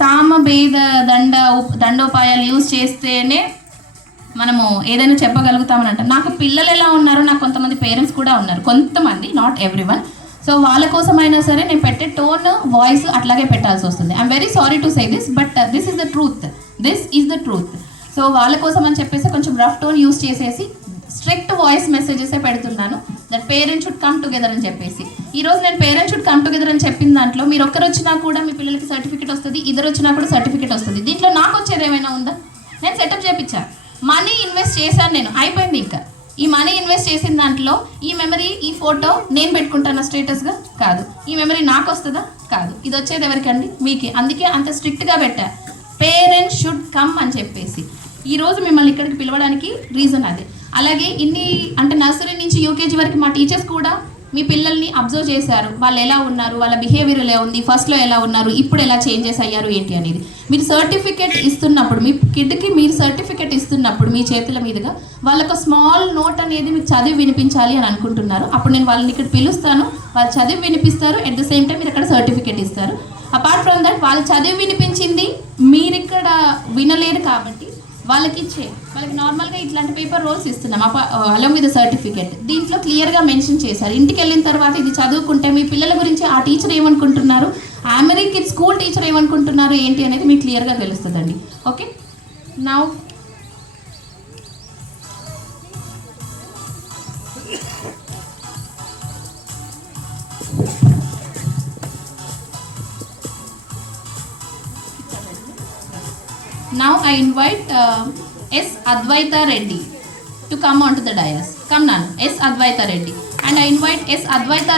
సామభేద దండోపాయాలు యూజ్ చేస్తేనే మనము ఏదైనా చెప్పగలుగుతామని అంటారు. నాకు పిల్లలు ఎలా ఉన్నారు, నాకు కొంతమంది పేరెంట్స్ కూడా ఉన్నారు, కొంతమంది, నాట్ ఎవ్రీవన్. సో వాళ్ళ కోసమైనా సరే నేను పెట్టే టోన్, వాయిస్ అట్లాగే పెట్టాల్సి వస్తుంది. I'm very sorry to say this, but this is the truth. This is the truth. So వాళ్ళ కోసం అని చెప్పేసి కొంచెం రఫ్ టోన్ యూజ్ చేసేసి స్ట్రిక్ట్ వాయిస్ మెసేజెసే పెడుతున్నాను. That parents should come together అని చెప్పేసి. ఈరోజు నేను పేరెంట్స్ షుడ్ కమ్ టుగెదర్ అని చెప్పిన దాంట్లో మీరు ఒక్కరు వచ్చినా కూడా మీ పిల్లలకి సర్టిఫికేట్ వస్తుంది, ఇద్దరు వచ్చినా కూడా సర్టిఫికేట్ వస్తుంది. దీంట్లో నాకు వచ్చేది ఏమైనా ఉందా? నేను సెటప్ చేయించాను, మనీ ఇన్వెస్ట్ చేశాను, నేను అయిపోయింది. ఇంకా ఈ మనీ ఇన్వెస్ట్ చేసిన దాంట్లో ఈ మెమరీ, ఈ ఫోటో నేను పెట్టుకుంటాను స్టేటస్గా? కాదు. ఈ మెమరీ నాకు వస్తుందా? కాదు. ఇది వచ్చేది ఎవరికండి? మీకే. అందుకే అంత స్ట్రిక్ట్గా పెట్టా, పేరెంట్స్ షుడ్ కమ్ అని చెప్పేసి. ఈరోజు మిమ్మల్ని ఇక్కడికి పిలవడానికి రీజన్ అదే. అలాగే ఇన్ని అంటే నర్సరీ నుంచి యూకేజీ వరకు మా టీచర్స్ కూడా మీ పిల్లల్ని అబ్జర్వ్ చేశారు, వాళ్ళు ఎలా ఉన్నారు, వాళ్ళ బిహేవియర్ ఎలా ఉంది, ఫస్ట్లో ఎలా ఉన్నారు, ఇప్పుడు ఎలా చేంజెస్ అయ్యారు ఏంటి అనేది. మీరు సర్టిఫికేట్ ఇస్తున్నప్పుడు, మీ కిడ్కి మీరు సర్టిఫికేట్ ఇస్తున్నప్పుడు మీ చేతుల మీదుగా వాళ్ళకు స్మాల్ నోట్ అనేది మీకు చదివి వినిపించాలి అని అనుకుంటున్నారు. అప్పుడు నేను వాళ్ళని ఇక్కడ పిలుస్తాను, వాళ్ళు చదివి వినిపిస్తారు, అట్ ద సేమ్ టైం మీరు ఇక్కడ సర్టిఫికేట్ ఇస్తారు. అపార్ట్ ఫ్రమ్ దట్ వాళ్ళు చదివి వినిపించింది మీరు ఇక్కడ వినలేరు కాబట్టి వాళ్ళకి నార్మల్గా ఇట్లాంటి పేపర్ రోల్స్ ఇస్తున్నాం అలాంగ్ విత్ సర్టిఫికేట్. దీంట్లో క్లియర్గా మెన్షన్ చేశారు, ఇంటికి వెళ్ళిన తర్వాత ఇది చదువుకుంటే మీ పిల్లల గురించి ఆ టీచర్ ఏమనుకుంటున్నారు, అమెరికన్ స్కూల్ టీచర్ ఏమనుకుంటున్నారు ఏంటి అనేది మీకు క్లియర్గా తెలుస్తుందండి. Okay, now Now I invite S. Advaita Reddy to come onto the dais. Come Nanu, S. Advaita Reddy. And I invite S. Advaita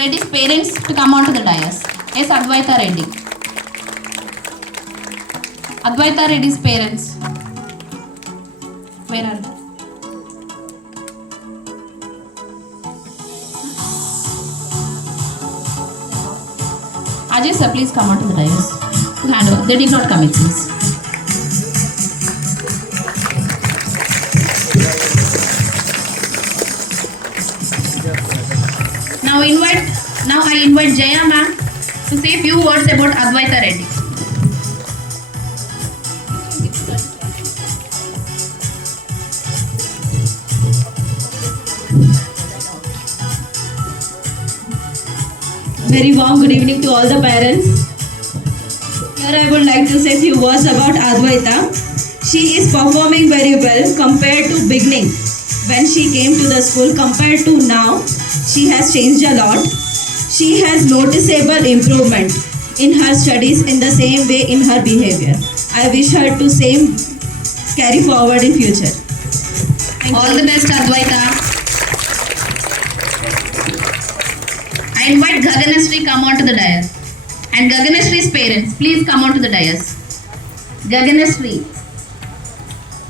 Reddy's parents to come onto the dais. S. Advaita Reddy. Advaita Reddy's parents. Where are they? Ajay sir, please come onto the dais. Hand over. They did not come, it seems. Now I invite Jaya ma'am to say a few words about Advaita Reddy. Very warm good evening to all the parents. Here I would like to say a few words about Advaita. She is performing very well compared to beginning. When she came to the school compared to now, she has changed a lot. She has noticeable improvement in her studies, in the same way in her behavior. I wish her to same carry forward in future. All the best, Advaita. I invite Gaganashree come onto the dais. And Gaganashree's parents, please come onto the dais. Gaganashree.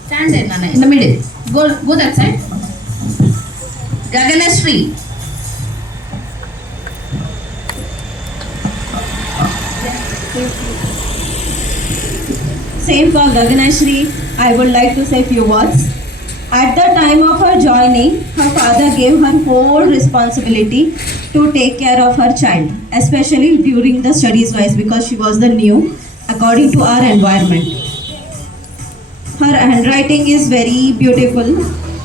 Stand there, Nana, in the middle. Go that side. Gaganashree. Same for Gaganashree, I would like to say few words. At the time of her joining, her father gave her whole responsibility to take care of her child, especially during the studies wise, because she was the new according to our environment. Her handwriting is very beautiful,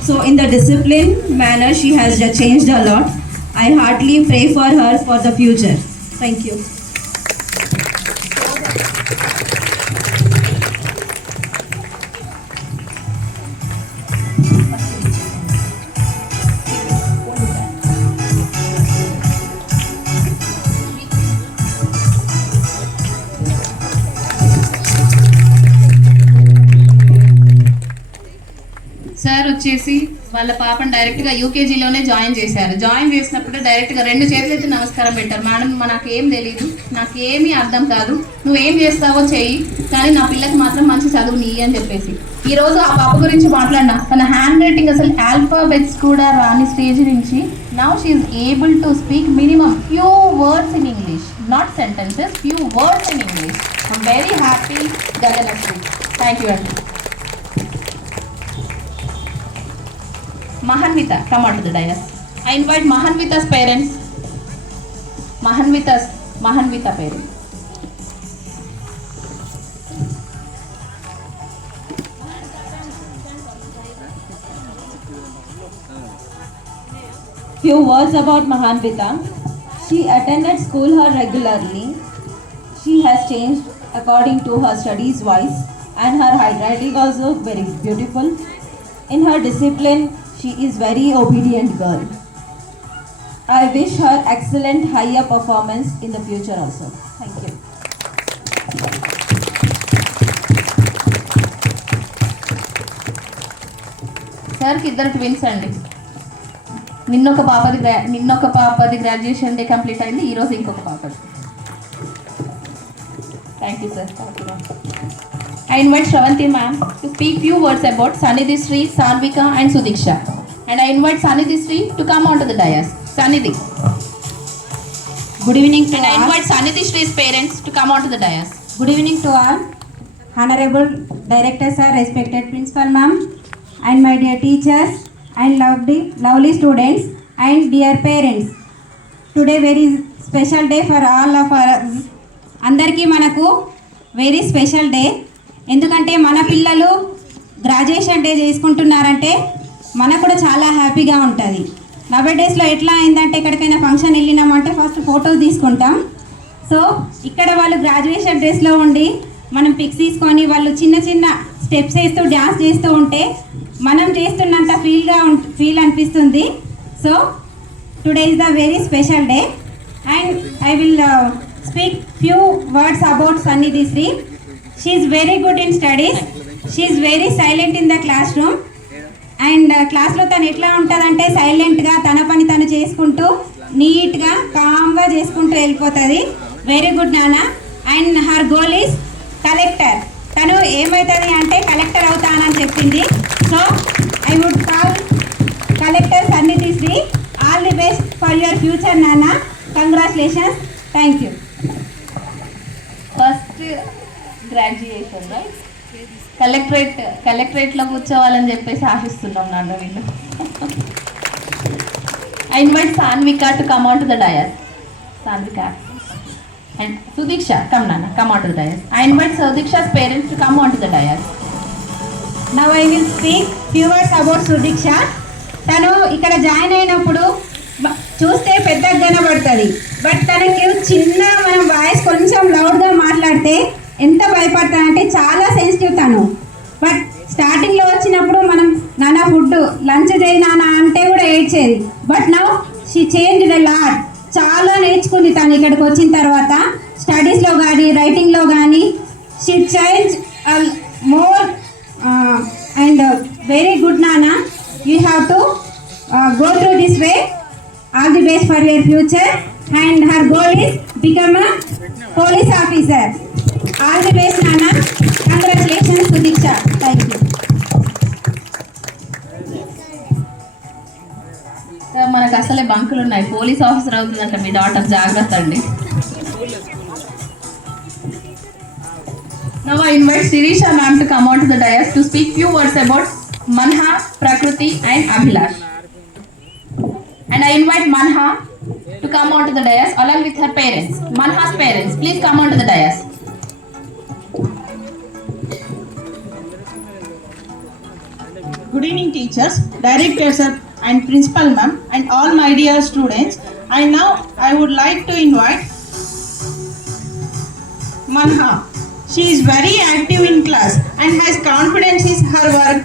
so in the discipline manner she has changed a lot. I heartily pray for her for the future. Thank you. Sir వచ్చేసి వాళ్ళ పాపను డైరెక్ట్గా యూకేజీలోనే జాయిన్ చేశారు. జాయిన్ చేసినప్పుడు డైరెక్ట్గా 2 చేతులైతే నమస్కారం పెట్టారు. మేడం నాకేం తెలియదు, నాకేమీ అర్థం కాదు, నువ్వేం చేస్తావో చెయ్యి, కానీ నా పిల్లకి మాత్రం మంచి చదువు నీ అని చెప్పేసి. ఈరోజు ఆ పాప గురించి మాట్లాడినా, తన హ్యాండ్ రైటింగ్ అసలు ఆల్ఫాబెట్స్ కూడా రాని స్టేజ్ నుంచి now she is able to speak minimum few words in English, not sentences, few words in English. I'm very happy Gaganasri. Thank you అండి. Mahanvita, come on to the dais. I invite Mahanvita's parents. Mahanvita parents. Few words about Mahanvita. She attended school her regularly. She has changed according to her studies wise, and her handwriting also very beautiful. In her discipline, she is very obedient girl. I wish her excellent higher performance in the future also. Thank you. సార్కి ఇద్దరు ట్విన్స్ అండి. నిన్నొక పాపది graduation day complete అయింది, ఈరోజు ఇంకొక పాపది. Thank you sir. I invite Shravanti ma'am to speak few words about Sanidhi Sri, Sanvika and Sudiksha. And I invite Sanidhi Sri to come onto the dais. Sanidhi. Good evening to And I all. invite Sanidhi Sri's parents to come onto the dais. Good evening to all. Honorable Director Sir, respected Principal Ma'am, and my dear teachers, and lovely students, and dear parents. Today very special day for all of us. అందరికీ మనకు very special day. ఎందుకంటే మన పిల్లలు graduation day చేసుకుంటున్నారంటే మనకు కూడా చాలా హ్యాపీగా ఉంటుంది. నవేడేస్లో ఎట్లా అయిందంటే ఎక్కడికైనా ఫంక్షన్ వెళ్ళినామంటే ఫస్ట్ ఫోటోస్ తీసుకుంటాం. సో ఇక్కడ వాళ్ళు గ్రాడ్యుయేషన్ డ్రెస్లో ఉండి మనం పిక్స్ తీసుకొని వాళ్ళు చిన్న చిన్న స్టెప్స్ వేస్తూ డ్యాన్స్ చేస్తూ ఉంటే మనం చేస్తున్నంత ఫీల్ అనిపిస్తుంది. So today is the very special day and I will speak few words about Sanidhi Sri. She is very good in studies. She is very silent in the classroom. And క్లాస్లో తను ఎట్లా ఉంటుందంటే సైలెంట్గా తన పని తను చేసుకుంటూ నీట్గా కామ్గా చేసుకుంటూ వెళ్ళిపోతుంది. వెరీ గుడ్ నాన్న. And her goal is collector. తను ఏమవుతుంది అంటే కలెక్టర్ అవుతానని చెప్పింది. So I would call collector Sanidhi Sri. All the best for your future నాన్న. Congratulations. Thank you. First graduation right. కలెక్టరేట్లో కూర్చోవాలని చెప్పేసి ఆశిస్తున్నాం నాన్న వీళ్ళు. I invite Sanvika to come onto the dais. Sanvika. And Sudiksha, come Nana, come onto the dais. I invite Sudiksha's parents to come onto the dais. Now I will speak few words about Sudiksha. తను ఇక్కడ జాయిన్ అయినప్పుడు చూస్తే పెద్దగా కనబడుతుంది, బట్ తనకి చిన్న మనం వాయిస్ కొంచెం లౌడ్గా మాట్లాడితే ఎంత భయపడతానంటే చాలా సెన్సిటివ్ తను. బట్ స్టార్టింగ్లో వచ్చినప్పుడు మనం నాన్న ఫుడ్ లంచ్ చేయి నాన్న అంటే కూడా ఏడ్చేది. But now she change the lot. చాలా నేర్చుకుంది తను ఇక్కడికి వచ్చిన తర్వాత. స్టడీస్లో కానీ రైటింగ్లో కానీ she change more and very good నాన్న. You have to go through this way. All the best for your future. And her goal is become a police officer. All the best Nana. Congratulations Sudiksha. Thank you. మనకు అసలే బంకులు ఉన్నాయి. Police officer అవుతుందంట మీ డాటర్, జాగ్రత్త అండి. Now I invite Sirisha ma'am to come onto the dais to speak few words about Manha, Prakriti and Abhilash. And I invite Manha to come onto the dais along with her parents. Manha's parents, please come onto the dais. Good evening teachers, directors and principal ma'am and all my dear students. I would like to invite Manha. She is very active in class and has confidence in her work.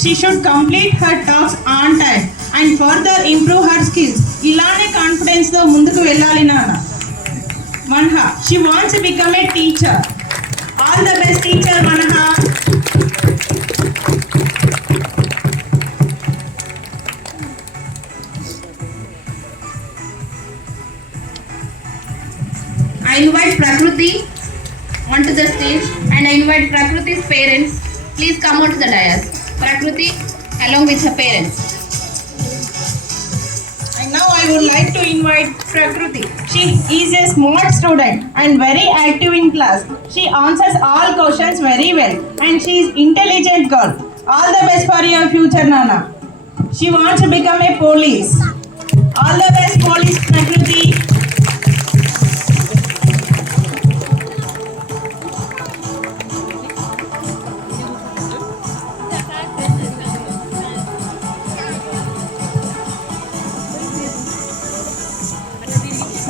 She should complete her tasks on time and further improve her skills. ఇలానే కాన్ఫిడెన్స్ తో ముందుకు వెళ్ళాలి నాన్న. Manha, she wants to become a teacher. All the best teacher Manha. I invite Prakriti onto the stage and I invite Prakriti's parents. Please come onto the dais. Prakriti along with her parents. And now I would like to invite Prakriti. She is a smart student and very active in class. She answers all questions very well and she is intelligent girl. All the best for your future Nana. She wants to become a police. All the best police Prakriti.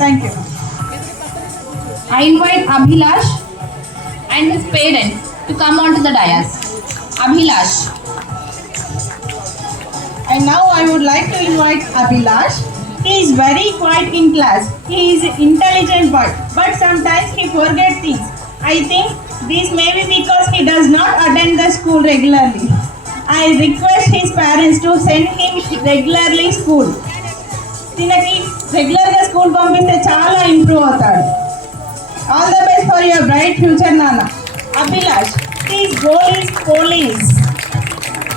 Thank you. I invite Abhilash and his parents to come onto the dais. Abhilash. And now I would like to invite Abhilash. He is very quiet in class. He is intelligent but sometimes he forgets things. I think this may be because he does not attend the school regularly. I request his parents to send him regularly school. తినకి రెగ్యులర్గా స్కూల్ పంపిస్తే చాలా improve అవుతాడు. All the best for your bright future నాన్న. Abhilash, his goal is police.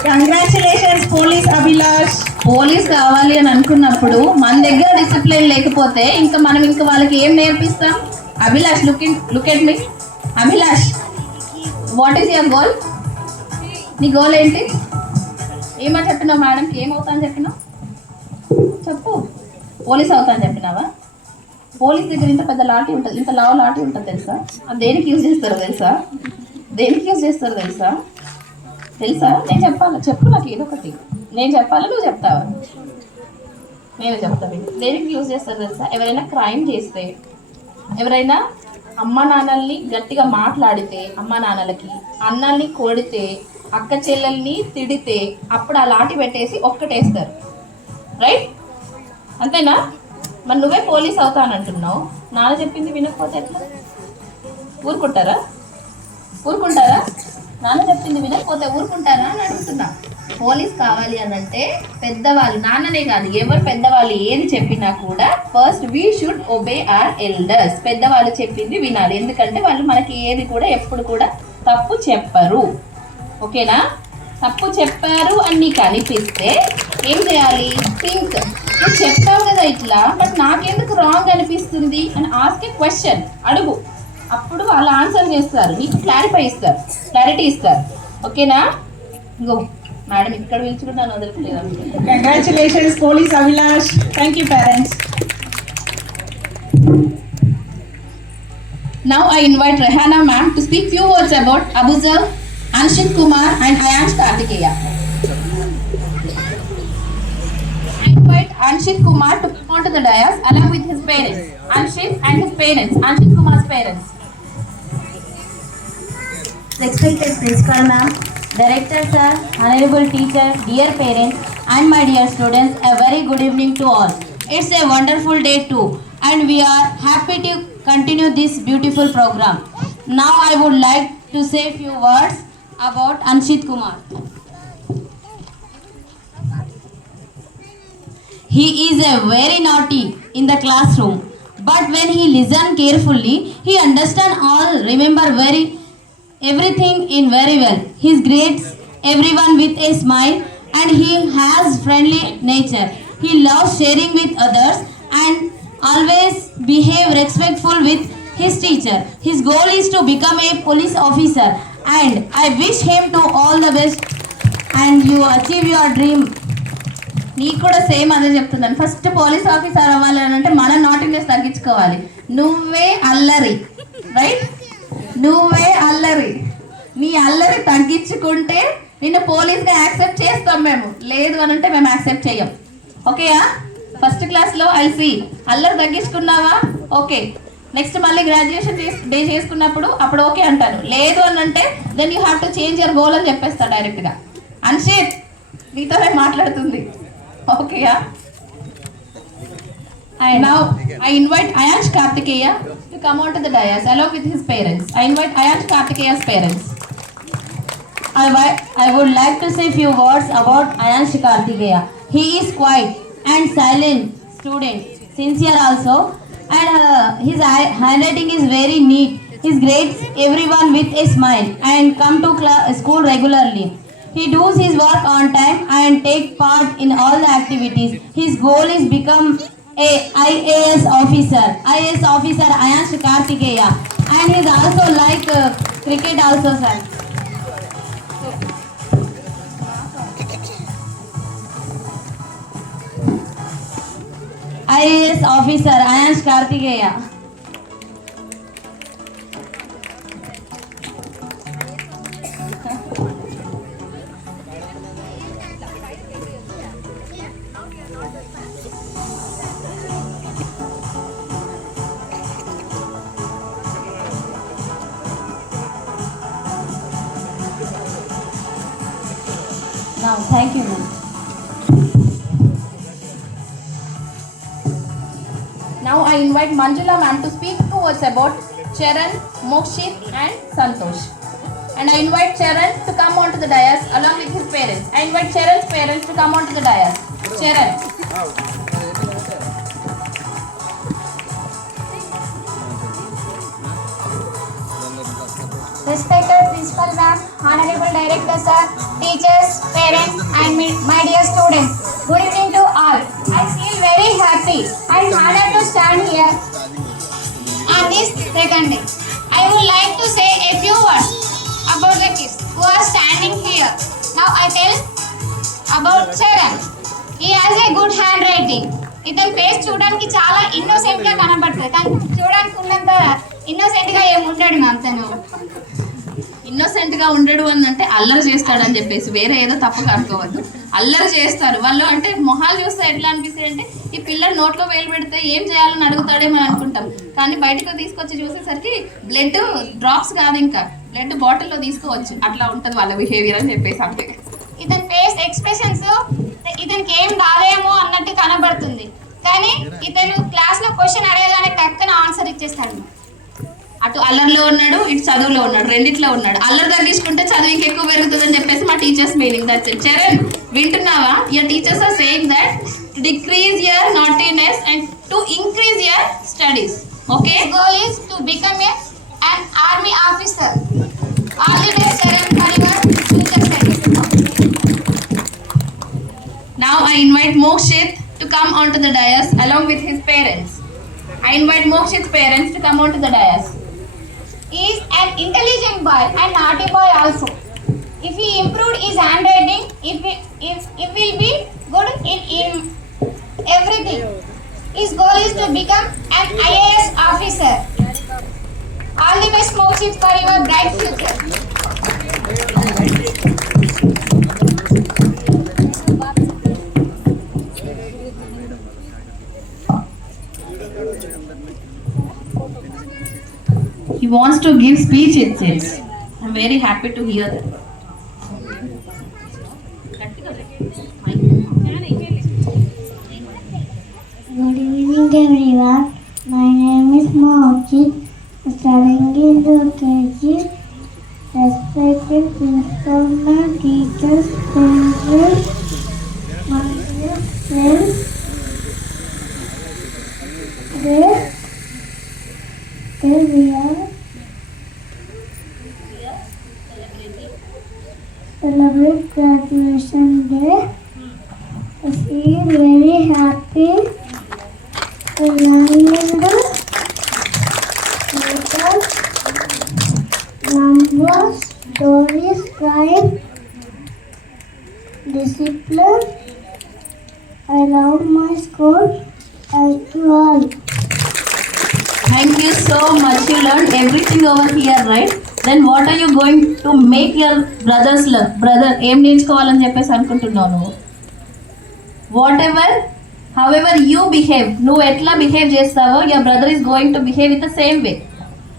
Congratulations police Abhilash. Police కావాలి అని అనుకున్నప్పుడు మన దగ్గర డిసిప్లిన్ లేకపోతే ఇంకా మనం ఇంకా వాళ్ళకి ఏం నేర్పిస్తాం? Abhilash, look at me. Abhilash, what is your goal? నీ గోల్ ఏంటి? ఏమని చెప్పినావు మేడంకి? ఏమవుతాను చెప్పినావు? చెప్పు. పోలీస్ అవుతాను చెప్పినావా? పోలీస్ దగ్గర ఇంత పెద్ద లాఠీ ఉంటుంది, ఇంత లావు లాఠీ ఉంటుంది తెలుసా? అది దేనికి యూజ్ చేస్తారో తెలుసా? దేనికి యూజ్ చేస్తారో తెలుసా? నేను చెప్పాలా? చెప్పు నాకు ఏదో ఒకటి. నేను చెప్పాలా, నువ్వు చెప్తావా? నేను చెప్తాను. దేనికి యూజ్ చేస్తారో తెలుసా? ఎవరైనా క్రైమ్ చేస్తే, ఎవరైనా అమ్మ నాన్నల్ని గట్టిగా మాట్లాడితే, అమ్మ నాన్నలకి అన్నల్ని కొడితే, అక్క చెల్లెల్ని తిడితే అప్పుడు ఆ లాఠీ పెట్టేసి ఒక్కటేస్తారు. రైట్? అంతేనా? మరి నువ్వే పోలీస్ అవుతానంటున్నావు. నాన్న చెప్పింది వినకపోతే ఎట్లా? ఊరుకుంటారా? నాన్న చెప్పింది వినకపోతే ఊరుకుంటారా అని అడుగుతున్నా. పోలీస్ కావాలి అని అంటే పెద్దవాళ్ళు, నాన్ననే కాదు ఎవరు పెద్దవాళ్ళు ఏది చెప్పినా కూడా first we should obey our elders. పెద్దవాళ్ళు చెప్పింది వినాలి. ఎందుకంటే వాళ్ళు మనకి ఏది కూడా ఎప్పుడు కూడా తప్పు చెప్పరు. ఓకేనా? తప్పు చెప్పారు అని నీకు అనిపిస్తే ఏం చేయాలి? థింక్. నువ్వు చెప్పావు కదా ఇట్లా, బట్ నాకెందుకు రాంగ్ అనిపిస్తుంది అని ఆస్క్ ఏ క్వశ్చన్. అడుగు. అప్పుడు వాళ్ళు ఆన్సర్ చేస్తారు, నీకు క్లారిటీ ఇస్తారు. ఓకేనా? ఇంకో మేడం ఇక్కడ పిలుచుకుంటాను, వదలట్లేదు. Congratulations police Abhilash. Thank you parents. Now I invite Rehana ma'am to speak few words about Abuzar, Anshit Kumar and Ayansh Kartikeya. I invite Anshit Kumar to come onto the dais along with his parents. Anshit Kumar's parents. Respected Principal Ma'am, Director Sir, Honorable Teacher, dear parents and my dear students, a very good evening to all. It's a wonderful day too and we are happy to continue this beautiful program. Now I would like to say a few words about Anshit Kumar. He is a very naughty in the classroom, but when he listen carefully, he understand all, remember everything in very well. He greets everyone with a smile and he has friendly nature. He loves sharing with others and always behave respectful with his teacher. His goal is to become a police officer and I wish him to all the best and you achieve your dream. నీకు కూడా సేమ్ అదే చెప్తున్నాను. First police officer అవ్వాలి అని అంటే మన నాటినెస్ తగ్గించుకోవాలి. నువ్వే అల్లరి, రైట్? నువ్వే అల్లరి. నీ అల్లరి తగ్గించుకుంటే నిన్ను పోలీస్గా యాక్సెప్ట్ చేస్తాం మేము. లేదు అని అంటే మేము యాక్సెప్ట్ చేయం. ఓకేయా? ఫస్ట్ క్లాస్లో ఐసి అల్లరి తగ్గించుకున్నావా? ఓకే. నెక్స్ట్ మళ్ళీ గ్రాడ్యుయేషన్ డే చేసుకున్నప్పుడు అప్పుడు ఓకే అంటాను. లేదు అని అంటే then you have to change your goal అని చెప్పేస్తా డైరెక్ట్గా. అన్షిత్ నీతోనే మాట్లాడుతుంది. ఓకేయా? Now I invite Ayansh Kartikeya to come onto the dais along with his parents. I invite Ayansh Kartikeya's parents. I would like to say few words about Ayansh Kartikeya. He is quiet and silent student, sincere also, and his handwriting is very neat. He greets everyone with a smile and come to school regularly. He does his work on time and take part in all the activities. His goal is become a IAS officer Ayansh Kartikeya, and he is also like cricket also, sir. IAS officer Ayansh Kartikeya. Now, thank you, ma'am. Now I invite Manjula ma'am to speak 2 words about Charan, Mokshit and Santosh. And I invite Charan to come onto the dais along with his parents. I invite Charan's parents to come onto the dais. Charan. Respected Principal Ma'am, Honorable Director Sir, teachers, parents and my dear students. Good evening to all. I feel very happy and honored to stand here on this second day. I would like to say a few words about the kids who are standing here. Now I tell about Charan. He has a good handwriting. ఇతని ఫేస్ చూడడానికి చాలా ఇన్నోసెంట్ గా కనబడుతుంది, కానీ చూడడానికి ఉన్నంత ఇన్నోసెంట్ గా ఏమి ఉండడు మ్యామ్. తను ఇన్నోసెంట్ గా ఉండడు అని అంటే అల్లరి చేస్తాడని చెప్పేసి వేరే ఏదో తప్పుగా అనుకోవద్దు. అల్లరి చేస్తారు వాళ్ళు. అంటే మొహాలు చూస్తే ఎట్లా అనిపిస్తాయి అంటే ఈ పిల్లడు నోట్లో వేలు పెడితే ఏం చేయాలని అడుగుతాడేమో అనుకుంటాం, కానీ బయటకు తీసుకొచ్చి చూసేసరికి బ్లడ్ డ్రాప్స్ కాదు, ఇంకా బ్లడ్ బాటిల్లో తీసుకోవచ్చు. అట్లా ఉంటుంది వాళ్ళ బిహేవియర్ అని చెప్పేసి. అంతే. ఇతని ఫేస్ ఎక్స్ప్రెషన్స్ ఇతనికి ఏం రాదేమో అన్నట్టు కనబడుతుంది, కానీ ఇతను క్లాస్ లో క్వశ్చన్ అడగగానే టక్కన ఆన్సర్ ఇచ్చేస్తాడు. అటు అల్లరిలో ఉన్నాడు, ఇటు చదువులో ఉన్నాడు, రెండిట్లో ఉన్నాడు. అల్లరి తగ్గించుకుంటే చదువు ఇంకెక్కువ పెరుగుతుంది అని చెప్పేసి మా teachers meaning. That's it. Charan, వింటున్నావా? Your teachers are saying that to decrease your naughtiness and to increase your studies. Okay, His goal is to become an army officer. All the best, Charan, for your future studies. now I invite Mokshit to come onto the dais along with his parents. I invite Mokshit's parents to come onto the dais. He is an intelligent boy and naughty boy also. If he improved his handwriting, it will be good in everything. His goal is to become an IAS officer. All the best, Mokshit, for your bright future. He wants to give speech, it seems. I'm very happy to hear that. Good evening everyone. My name is Mohit. Studying in UKG. Respected principal, teachers, parents, my dear friends. Today we are celebrate graduation day. I feel very happy to learn the letters, numbers, stories, crime, discipline. I love my school. Thank you all. Thank you so much. You learned everything over here, right? Then what are you going to make your brothers learn? Brother, ఏం నేర్చుకోవాలని చెప్పేసి అనుకుంటున్నావు నువ్వు? However you behave, నువ్వు ఎట్లా బిహేవ్ చేస్తావో your brother is going to behave with the same way.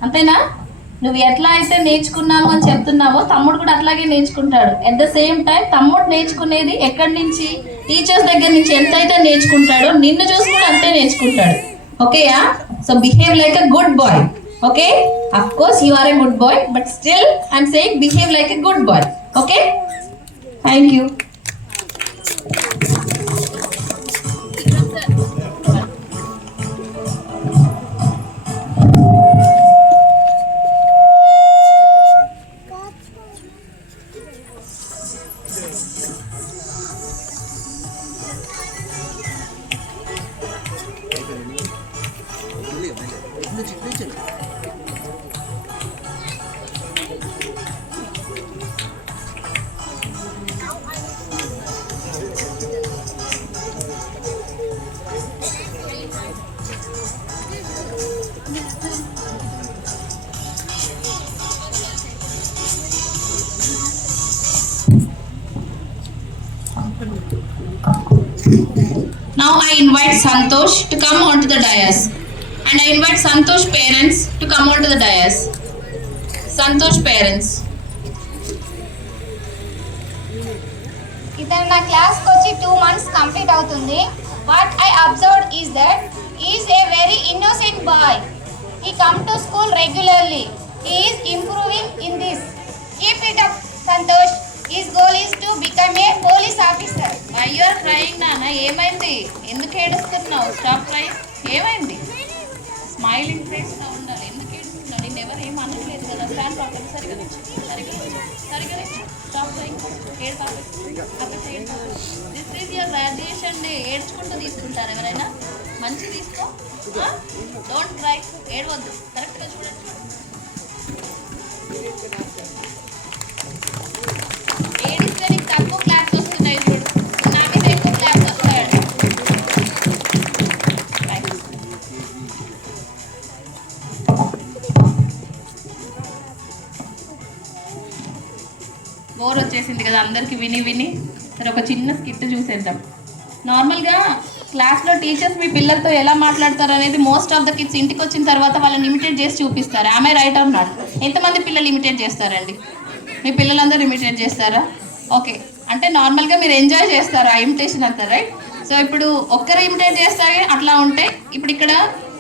అంతేనా? నువ్వు ఎట్లా అయితే నేర్చుకున్నాను అని చెప్తున్నావో తమ్ముడు కూడా అట్లాగే నేర్చుకుంటాడు. ఎట్ ద సేమ్ టైం తమ్ముడు నేర్చుకునేది ఎక్కడి నుంచి? టీచర్స్ దగ్గర నుంచి ఎంతైతే నేర్చుకుంటాడో నిన్ను చూసి కూడా అంతే నేర్చుకుంటాడు. ఓకే యా? So behave like a good boy. Okay, of course you are a good boy, but still I'm saying behave like a good boy. Okay, thank you. Now I invite Santosh to come onto the dais, and I invite Santosh parents to come onto the dais. Santosh parents. ఇతను నా క్లాస్కి వచ్చి 2 months complete అవుతుంది. What I observed is that is a very innocent boy. He come to school regularly. He is improving in this. Keep it up Santosh. His goal is to become a police officer. Why you are crying నాన్న? ఏమైంది? ఎందుకు ఏడుస్తున్నావు? Stop crying. ఏమైంది? Smiling ఫేస్గా ఉండాలి. ఎందుకు ఏడుస్తున్నావు? నేను ఎవరు ఏం అనట్లేదు కదా. స్టాండ్ ప్రాబ్లం సరిగా సరిగా stop crying. This is your graduation day. ఏడ్చుకుంటూ తీసుకుంటారు ఎవరైనా? మంచి తీసుకో. Don't cry. ఏడవద్దు. కరెక్ట్గా చూడండి. ఏడిస్తే నీకు తక్కువ క్లాప్స్ వస్తున్నాయి చూడు. నా మీద ఎక్కువ క్లాప్స్ వస్తాయండి. బోర్ వచ్చేసింది కదా అందరికి విని విని. సరే ఒక చిన్న స్కిట్ చూసేద్దాం. నార్మల్గా క్లాస్లో టీచర్స్ మీ పిల్లలతో ఎలా మాట్లాడతారు అనేది మోస్ట్ ఆఫ్ ద కిడ్స్ ఇంటికి వచ్చిన తర్వాత వాళ్ళని ఇమిటేట్ చేసి చూపిస్తారు. ఆమె రైట్ ఆర్ నాట్? ఎంతమంది పిల్లలు ఇమిటేట్ చేస్తారండి? మీ పిల్లలందరూ ఇమిటేట్ చేస్తారా? ఓకే, అంటే నార్మల్గా మీరు ఎంజాయ్ చేస్తారు ఆ ఇమిటేషన్ అంతా, రైట్? సో ఇప్పుడు ఒక్కరు ఇమిటేట్ చేస్తారే అట్లా ఉంటే, ఇప్పుడు ఇక్కడ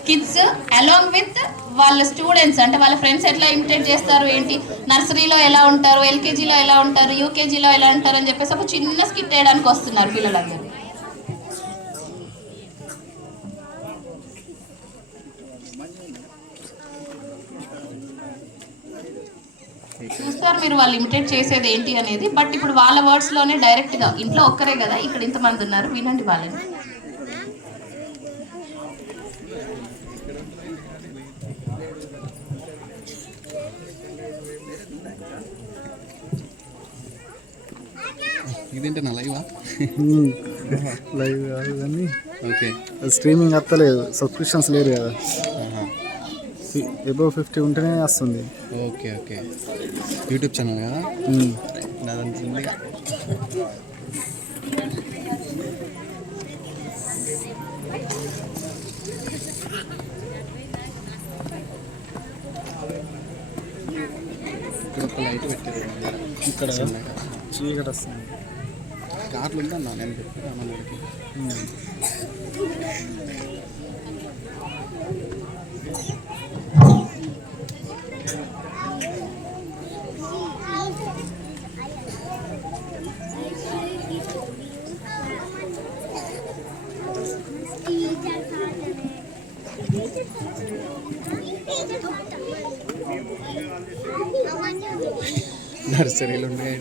కిడ్స్ అలాంగ్ విత్ వాళ్ళ స్టూడెంట్స్ అంటే వాళ్ళ ఫ్రెండ్స్ ఎట్లా ఇమిటేట్ చేస్తారు ఏంటి, నర్సరీలో ఎలా ఉంటారు, ఎల్కేజీలో ఎలా ఉంటారు, యూకేజీలో ఎలా ఉంటారు అని చెప్పేసి ఒక చిన్న స్కిట్ వేయడానికి వస్తున్నారు పిల్లలందరూ. చూస్తారు మీరు వాళ్ళు ఇమిటేట్ చేసేది ఏంటి అనేది. బట్ ఇప్పుడు వాళ్ళ వర్డ్స్లోనే డైరెక్ట్గా, ఇంట్లో ఒక్కరే కదా, ఇక్కడ ఇంతమంది ఉన్నారు, వినండి వాళ్ళని. ఇదేంటన్నా లైవా? లైవ్ కాదు కానీ ఓకే, స్ట్రీమింగ్ వస్తలేదు, సబ్స్క్రిప్షన్స్ లేదు కదా. అబౌవ్ 50 ఉంటేనే వస్తుంది. ఓకే ఓకే, యూట్యూబ్ ఛానల్ కదా నాదంతా ఉందిగా. ఇక్కడ ఒక లైట్ పెట్టారు ఇక్కడ చీకటి వస్తుంది. కార్లు ఉందన్నా నేను చెప్పాను మనకి. నర్సరీలు ఉన్నాయి.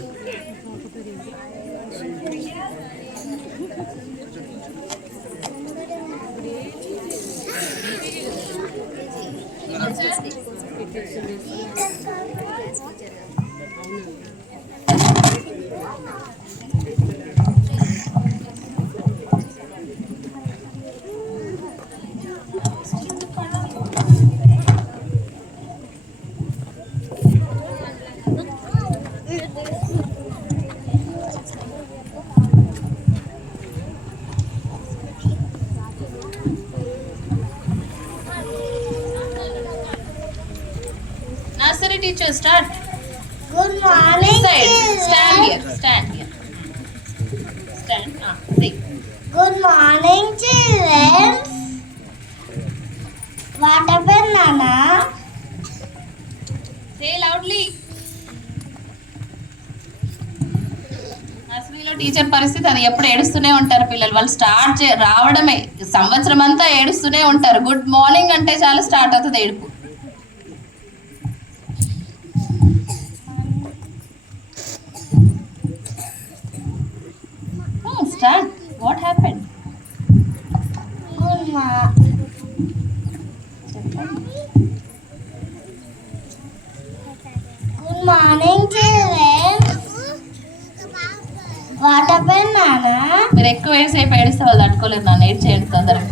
Nursery teacher, start. Good morning, Side. children. Stand here. Stand here. Stand. See. Good morning, children. What happened, Nana? Say loudly. నర్సరీలో టీచర్ పరిస్థితి అది, ఎప్పుడు ఏడుస్తూనే ఉంటారు పిల్లలు. వాళ్ళు స్టార్ట్ రావడమే సంవత్సరం అంతా ఏడుస్తూనే ఉంటారు. గుడ్ మార్నింగ్ అంటే చాలా స్టార్ట్ అవుతుంది ఏడుపు. Start. What happened? Good morning, children. What happened, Nana? మీరు ఎక్కువ సేపు ఏడిస్తే వాళ్ళు తట్టుకోలేరు. నన్ను ఏడ్చేయండి తొందరగా.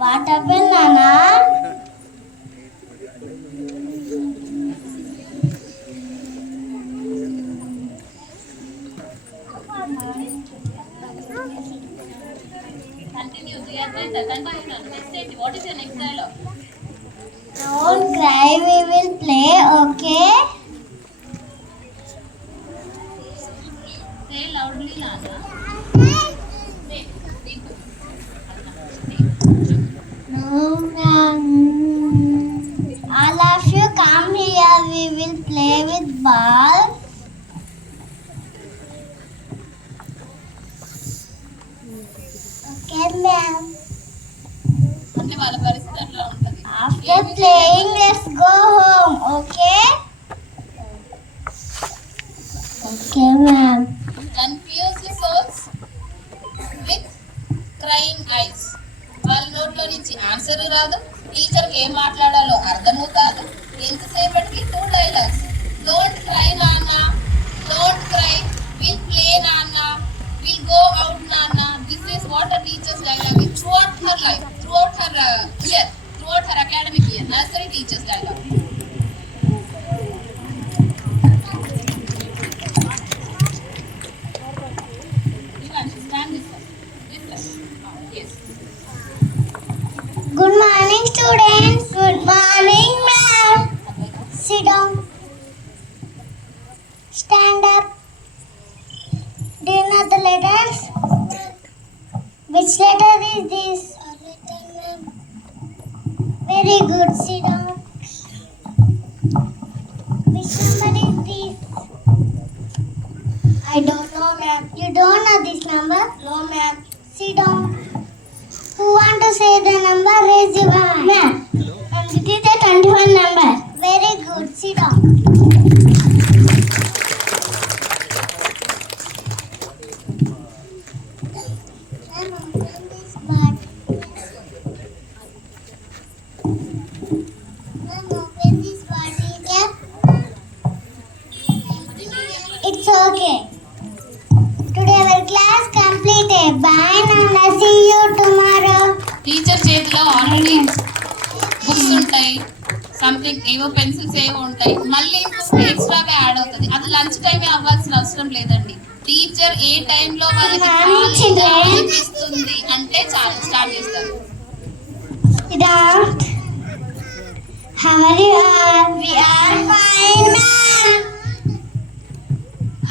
What happened, Nana? Continue. Next ఏంటి? What is your next dialogue? Don't cry, we will play, okay? Say loudly, Nana. Say. No, ma'am. All of you come here, we will play with balls. Okay, ma'am. అంటే వాళ్ళ పరిస్థితి అట్లా ఉంటుంది. After playing, let's go home, okay? Okay, ma'am. Confuse the souls with crying eyes. వాళ్ళ నోట్లో నుంచి ఆన్సర్ రాదు, టీచర్కి ఏం మాట్లాడాలో అర్థము కాదు. ఎంతసేపటికి 2 డైలాగ్స్. డోంట్ క్రై నాన్న, డోంట్ క్రై, విల్ ప్లే నాన్న, విల్ గో అవుట్ నాన్న. This is what a teacher's dialogue is throughout her life, throughout her year, throughout her academic year. Nursery teacher's dialogue. You understand this one? This one. Yes. Good morning, students. Good morning, ma'am. Sit down. Stand up. Do you know the letters? Which letter is this? Very good. Sit down. Which number is this? I don't know, ma'am. You don't know this number? No, ma'am. Sit down. Who want to say the number? Raise your hand. Ma'am. And this is the 21 number. Very good. Sit down. Ma'am, open this bag. Ma'am, open this bottle cap. It's okay. Today our class completed. Bye, Nana. See you tomorrow. Teacher చేతిలో already books ఉంటాయి, సంథింగ్ ఏవో పెన్సిల్స్ ఏవో ఉంటాయి, మళ్ళీ ఎక్స్ట్రాగా యాడ్ అవుతుంది. అది లంచ్ టైమే అవ్వాల్సిన అవసరం లేదండి. టీచర్ ఏ టైంలో వాళ్ళకి ఖాళీగా అనిపిస్తుంది అంటే చాలు స్టార్ట్ చేస్తారు. Siddharth, how are you all? We are fine, ma'am.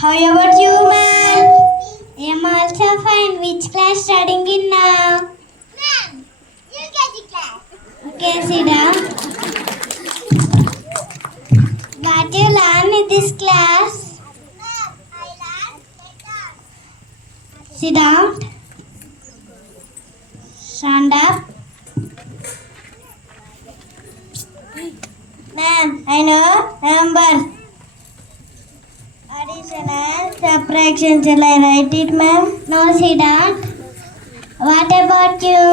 How about you, ma'am? I am also fine. Which class studying in now? Ma'am, UKG class. Okay, Siddharth. What you learn in this class? Ma'am, I learned letters. Siddharth, stand up. Ma'am, I know numbers. Addition and subtraction. Shall I write it, ma'am? No, Siddharth. What about you?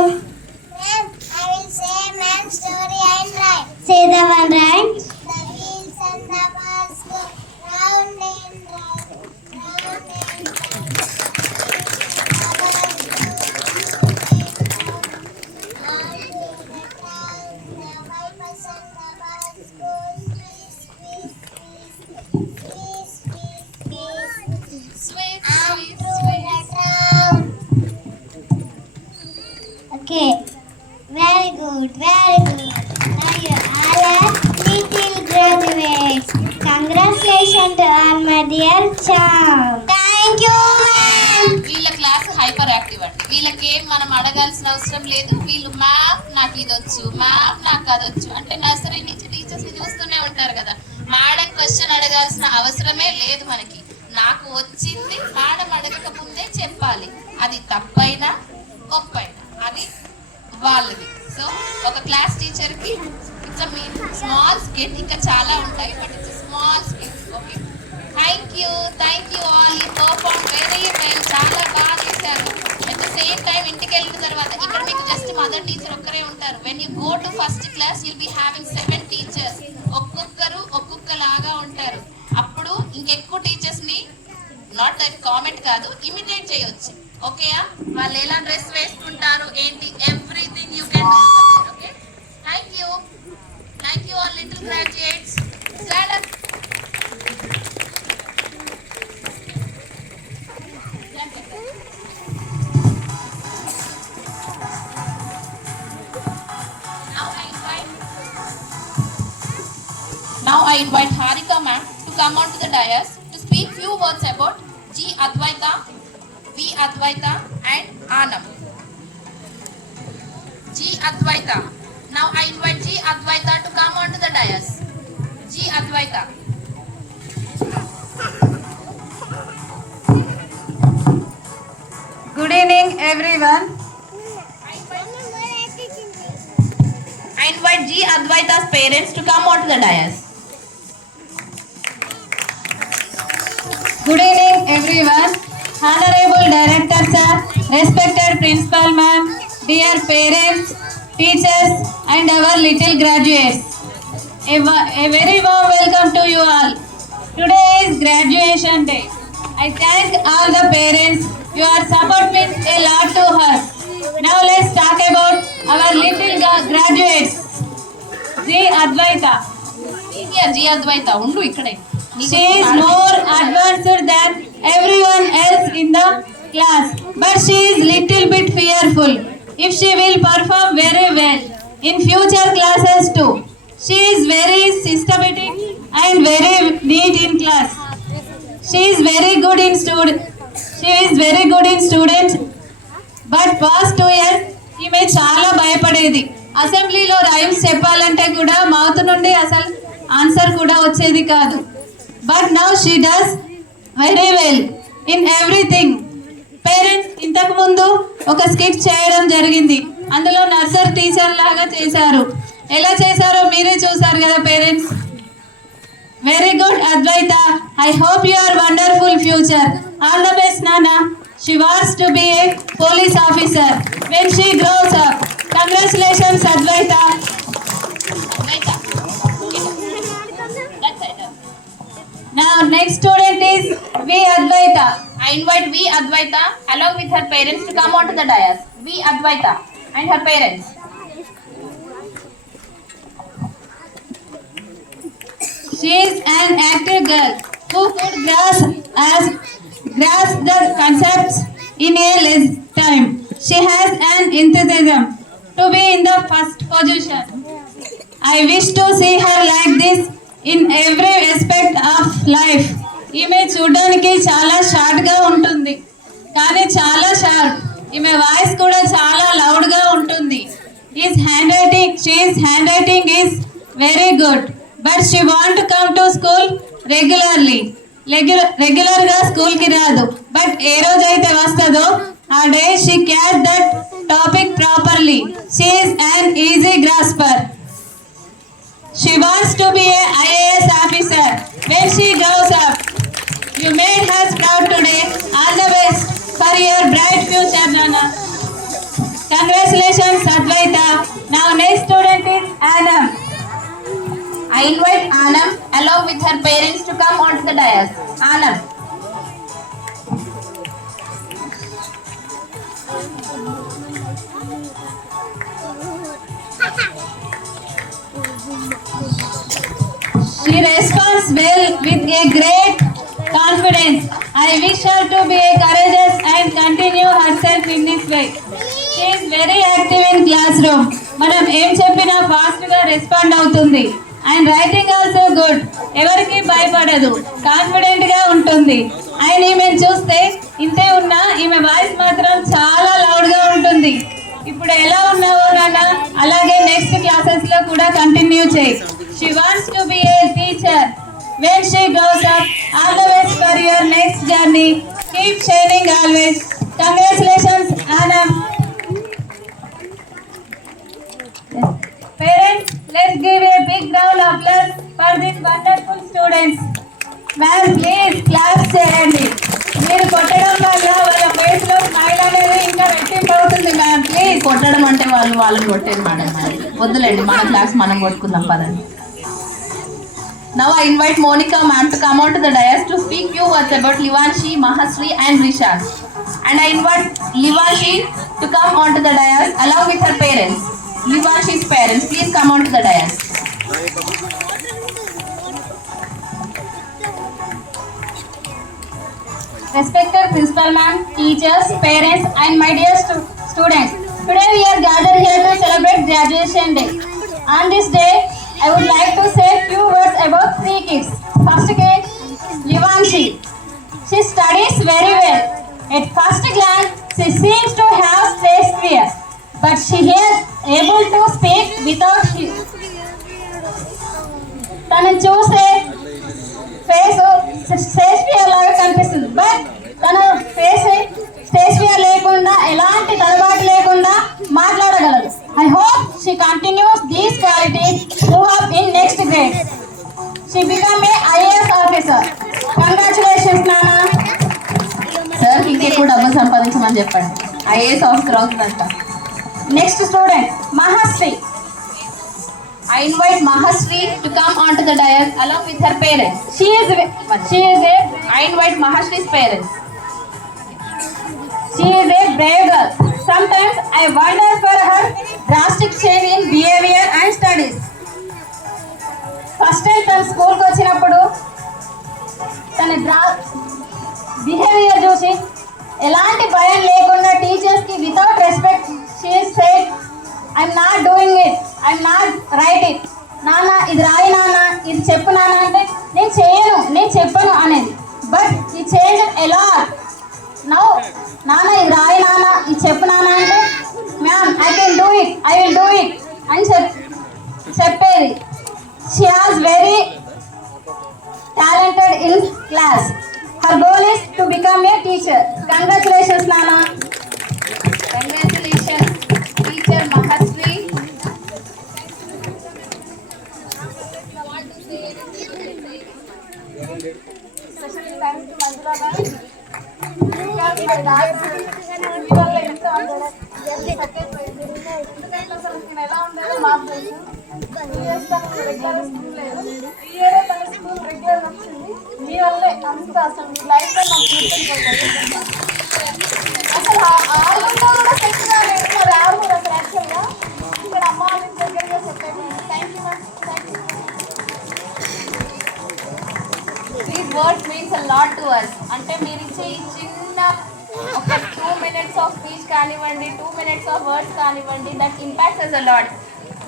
Ma'am, I will say ma'am story and rhyme. Say the one rhyme. The wheels and the bars go round and round, round and round. Okay, very good, very good. Now you all are little graduates. Congratulations to all my dear child. Thank you, ma'am. వీళ్ళ class hyper active అండి. వీళ్ళకేం మనం అడగాల్సిన అవసరం లేదు. వీళ్ళు మ్యామ్ నాకు ఇది వచ్చు, మ్యామ్ నాకు అది వచ్చు అంటే నర్సరీ నుంచి టీచర్స్ ని చూస్తూనే ఉంటారు కదా. మేడం క్వశ్చన్ అడగాల్సిన అవసరమే లేదు మనకి. నాకు వచ్చింది మేడం అడగకముందే చెప్పాలి. అది తప్పైనా గొప్పైనా అది వాళ్ళది. సో ఒక క్లాస్ టీచర్ కి ఇట్స్ స్మాల్ స్కిట్, ఇంకా చాలా ఉంటాయి but it's small skit. Okay, thank you all. You perform very well, చాలా బాగా చేశారు. అట్ ద సేమ్ టైం ఇంటికి వెళ్ళిన తర్వాత ఇక్కడ మీకు జస్ట్ మదర్ టీచర్ ఒక్కరే ఉంటారు. When you go to first class you'll be having 7 టీచర్స్. ఒక్కొక్కరు ఒక్కొక్కలాగా ఉంటారు. అప్పుడు ఇంకెక్కువ టీచర్స్ ని నాట్ దట్ కామెంట్ కాదు, ఇమిటేట్ చేయొచ్చు. ఓకేయా? వాళ్ళు ఎలా డ్రెస్ వేసుకుంటారు ఏంటి, everything you can do. Okay, thank you all little graduates. Stand up. invite Harika ma'am to come onto the dais to speak few words about G. Advaita, V. Advaita and Anam. G. Advaita. Now I invite G. Advaita to come onto the dais. G. Advaita. Good evening, everyone. I invite G. Advaita's parents to come onto the dais. Good evening, everyone. Honorable Director Sir, respected Principal Ma'am, dear parents, teachers, and our little graduates. A very warm welcome to you all. Today is graduation day. I thank all the parents. Your support means a lot to us. Now let's talk about our little graduates. G. Advaita. Here G. Advaita. Undu ikkade. She is more advanced than everyone else in the class, but she is little bit fearful. If she will perform very well in future classes too. She is very systematic and very neat in class. She is very good in students. But past 2 years ఈమె చాలా భయపడేది. అసెంబ్లీలో రైమ్స్ చెప్పాలంటే కూడా మౌత్ నుండి అసలు ఆన్సర్ కూడా వచ్చేది కాదు. But now she does very well in everything. Parents ఇంతకు ముందు ఒక స్కిట్ చేయడం జరిగింది. అందులో నర్సరీ టీచర్ లాగా చేశారు. ఎలా చేశారో మీరే చూసారు కదా parents. Very good Advaita. I hope you are wonderful future. All the best నాన్న. She wants to be a police officer when she grows up. Congratulations, Advaita. Advaita. That's it. Now, next student is V. Advaita. I invite V. Advaita along with her parents to come onto the dais. V. Advaita and her parents. She is an active girl who could grasp the concepts in a less time. She has an enthusiasm to be in the first position. I wish to see her like this in every aspect of life. ఈమె చూడడానికి చాలా షార్ట్గా ఉంటుంది కానీ చాలా షార్ప్. ఈమె వాయిస్ కూడా చాలా లౌడ్గా ఉంటుంది. His handwriting is very good. But she want to come to school regularly. రెగ్యులర్గా స్కూల్కి రాదు. బట్ ఏ రోజైతే వస్తుందో ఆ day she catch that topic properly. She is an easy grasper. She wants to be a IAS officer when she grows up. You made us proud today. All the best for your bright future, Nana. Congratulations, Advaita. Now next student is Anam. I invite Anam along with her parents to come onto the dais. Anam. She responds well with a great confidence. I wish her to be courageous and continue herself in this way. She is very active in classroom. మనం ఏం చెప్పినా ఫాస్ట్గా రెస్పాండ్ అవుతుంది. And writing also good. ఎవరికి భయపడదు, కాన్ఫిడెంట్గా ఉంటుంది. అండ్ ఈమెను చూస్తే ఇంతే ఉన్నా ఈమె వాయిస్ మాత్రం చాలా లౌడ్గా ఉంటుంది. ఇప్పుడు ఎలా ఉన్నావో నాన్న అలాగే నెక్స్ట్ క్లాసెస్లో కూడా కంటిన్యూ చేయి. She wants to be A teacher when she grows up. All the best for your next journey. Keep shining always. Congratulations, Anam. Parents, let's give a big round of applause for these wonderful students. Ma'am, please clap చేయండి. మీరు కొట్టడం వల్ల వాళ్ళ ఫేస్ లో స్మైల్ అనేది ఇంకా రెట్టింపు అవుతుంది మ్యామ్. ప్లీజ్. కొట్టడం అంటే వాళ్ళని కొట్టేది మేడం. వద్దులేండి, మన క్లాస్ మనం కొట్టుకుందాం పదండి. Now I invite Monica ma'am to come onto the dais to speak few words about Livanshi, Mahasri and Rishan. And I invite Livanshi to come onto the dais along with her parents. Livanshi's parents, please come onto the dais. Respected Principal Ma'am, teachers, parents and my dear students. Today we are gathered here to celebrate graduation day. On this day, I would like to say few words about 3 kids. First kid, Livanshi. She studies very well. At first glance, she seems to have stage fear, but she is able to speak without తనని చూస్తే face stage fear లాగా కనిపిస్తుంది, బట్ తన face stage fear లేకుండా ఎలాంటి తడబాటు లేకుండా మాట్లాడగలదు. I hope she continues these qualities move up in next grade. She become a IAS officer. Congratulations నాన్న. సార్ ఇంకెక్కువ డబ్బులు సంపాదించమని చెప్పండి, ఐఏఎస్ ఆఫీసర్ అవుతుందంట. Next student Mahasri. I invite Mahasri to come onto the dais along with her parents. She is a I invite Mahasri's parents. brave girl. Sometimes I wonder for her drastic change in behavior and studies. First time తన స్కూల్కి వచ్చినప్పుడు తన బిహేవియర్ చూసి ఎలాంటి భయం లేకుండా టీచర్స్కి without respect she said I'm not doing it, I'm not right it. నాన్న ఇది రాయి, నాన్న ఇది చెప్పు నాన్న అంటే నేను చేయను, నేను చెప్పను అనేది. బట్ ఈ చేంజ్ ఎలా నౌ, నాన్న ఇది రాయి, నాన్న ఇది చెప్పు నాన్న అంటే ma'am I can do it, I will do it అని చెప్పేది. She has very talented in class. Her goal is to become a teacher. Congratulations, Nana. Congratulations, teacher Mahasri. Especially thanks to Manjula ma'am. Because my dad ఇవాళ ఎంత ఉంటాడు నేను ఎలా ఉండేదో మాకు తెలుసు. 2 years తను రెగ్యులర్ స్కూల్ లేదు, 3 year తన స్కూల్ రెగ్యులర్ వచ్చింది. మీ వల్లే అంత అసలు మీ లైఫ్ లో నాకు గుర్తుండిపోతుంది. అసలు ఆల్మంతా కూడా సెట్ కాలేదు, మరి ఎవరు కూడా అసలు యాక్చువల్గా ఇక్కడ అమ్మ వాళ్ళ దగ్గరగా చెప్పాను. Thank you ma'am, thank you. These words means a lot to us. అంటే మీరు ఇచ్చే ఈ చిన్న ఒక 2 minutes of speech కానివ్వండి, 2 minutes of words కానివ్వండి, that impacts us a lot.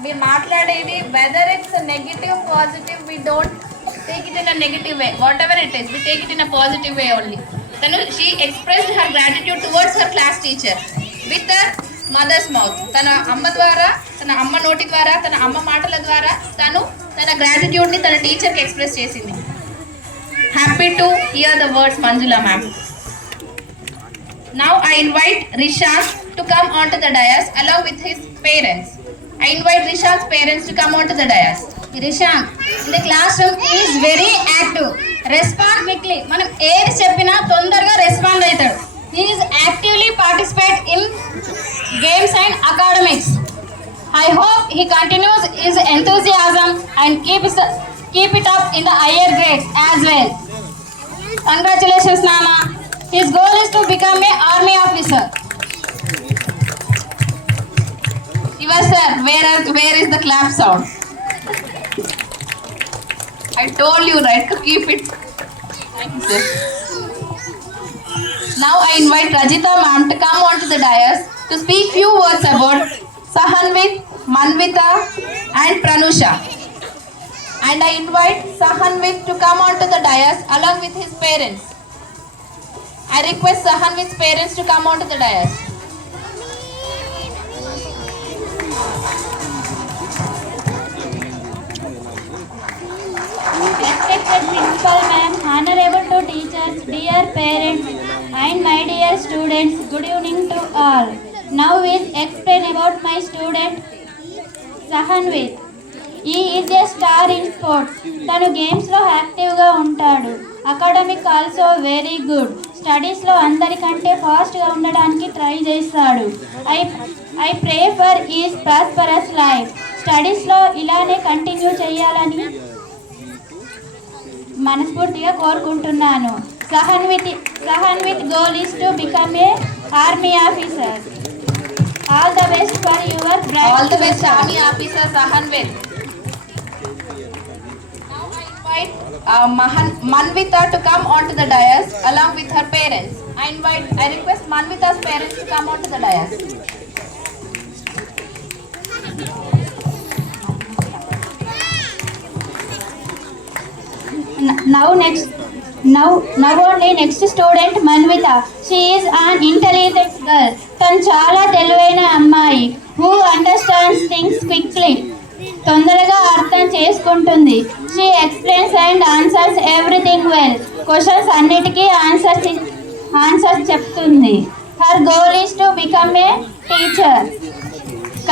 మీరు మాట్లాడేది whether it's a negative, positive, we don't take it in a negative way. Whatever it is, we take it in a positive way only. She expressed her gratitude towards her class teacher with her mother's mouth. తన అమ్మ ద్వారా, తన అమ్మ నోటి ద్వారా, తన అమ్మ మాటల ద్వారా తన గ్రాటిట్యూడ్ని తన టీచర్కి ఎక్స్ప్రెస్ చేసింది. Happy to hear the words, Manjula ma'am. Now I invite Rishant to come onto the dais along with his parents. I invite Rishant's parents to come onto the dais. Rishant in the classroom is very active. Respond quickly. మనం ఏది చెప్పినా తొందరగా రెస్పాండ్ అవుతాడు. He is actively participate in games and academics. I hope he continues his enthusiasm and keep it up in the higher grades as well. Congratulations, Nana. His goal is to become a army officer. Shiva sir, where is the clap sound? I told you, right, to keep it. Thank you, sir. Now I invite Rajita ma'am to come onto the dais to speak few words about Sahanvit, Manvita and Pranusha. And I invite Sahanvit to come onto the dais along with his parents. I request Sahanvit's parents to come onto the dais. Respected Principal Ma'am, Honorable to teachers, dear parents and my dear students, good evening to all. Now we'll explain about my student Sahanvit. He is a star in sports. తను గేమ్స్లో యాక్టివ్గా ఉంటాడు. Academic also very good. స్టడీస్లో అందరికంటే ఫాస్ట్గా ఉండడానికి try చేస్తాడు. I pray for his prosperous life. స్టడీస్లో ఇలానే కంటిన్యూ చేయాలని మనస్ఫూర్తిగా కోరుకుంటున్నాను. Sahanvith goal is to become a army officer. All the best for your bright. All the best, Army Officer Sahanvit. Now I invite Manvita to come onto the dais along with her parents. I request Manvita's parents to come onto the dais. Now only next student Manvita. She is an intelligent girl. తను చాలా తెలివైన అమ్మాయి. Who understands things quickly. తొందరగా అర్థం చేసుకుంటుంది. She explains and answers everything well. Questions అన్నిటికీ ఆన్సర్స్ చెప్తుంది. Her goal is to become a teacher.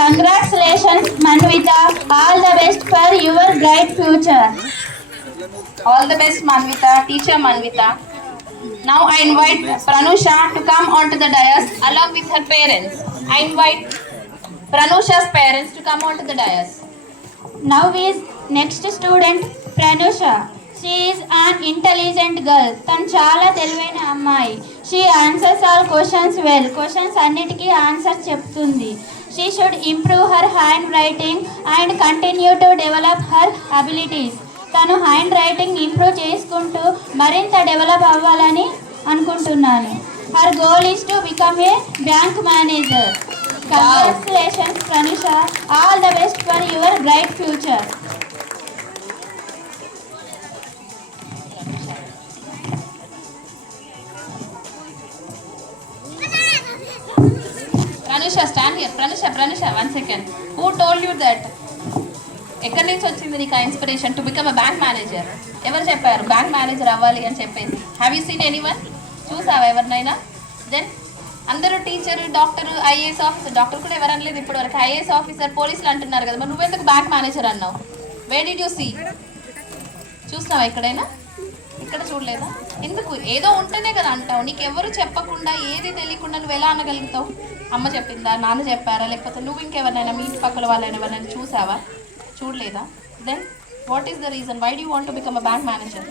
Congratulations Manvita. All the best for your bright future. All the best, Manvita, teacher Manvita. Now I invite Pranusha to come onto the dais along with her parents. I invite Pranusha's parents to come onto the dais. Now is next student Pranusha. She is an intelligent girl. తను చాలా తెలివైన అమ్మాయి. She answers all questions well. Questions అన్నిటికీ ఆన్సర్ చెప్తుంది. She should improve her handwriting and continue to develop her abilities. తను handwriting improve చేసుకుంటూ మరింత develop అవ్వాలని అనుకుంటున్నాను. Her goal is to become a bank manager. Congratulations Pranusha. All the best for your bright future. Pranusha, stand here. Pranusha, 1 second. Who told you that? ఎక్కడి నుంచి వచ్చింది నీకు ఆ inspiration to become a bank manager? ఎవరు చెప్పారు bank manager అవ్వాలి అని చెప్పేసి? Have you seen anyone? చూసావా ఎవరినైనా? దెన్ అందరూ teacher, doctor, IAS officer. Doctor కూడా ఎవరు అనలేదు ఇప్పటి వరకు. ఐఏఎస్ ఆఫీసర్, పోలీసులు అంటున్నారు కదా, మరి నువ్వెందుకు బ్యాంక్ మేనేజర్ అన్నావు? Where did you see? చూసినావా ఎక్కడైనా? ఇక్కడ చూడలేదా? ఎందుకు? ఏదో ఉంటేనే కదా అంటావు. నీకు ఎవరు చెప్పకుండా ఏది తెలియకుండా నువ్వు ఎలా అనగలుగుతావు? అమ్మ చెప్పిందా, నాన్న చెప్పారా, లేకపోతే నువ్వు ఇంకెవరినైనా మీ ఇంటి పక్కల వాళ్ళైనా ఎవరైనా చూసావా? చూడలేదా? Then what is the reason? Why do want to become a bank manager?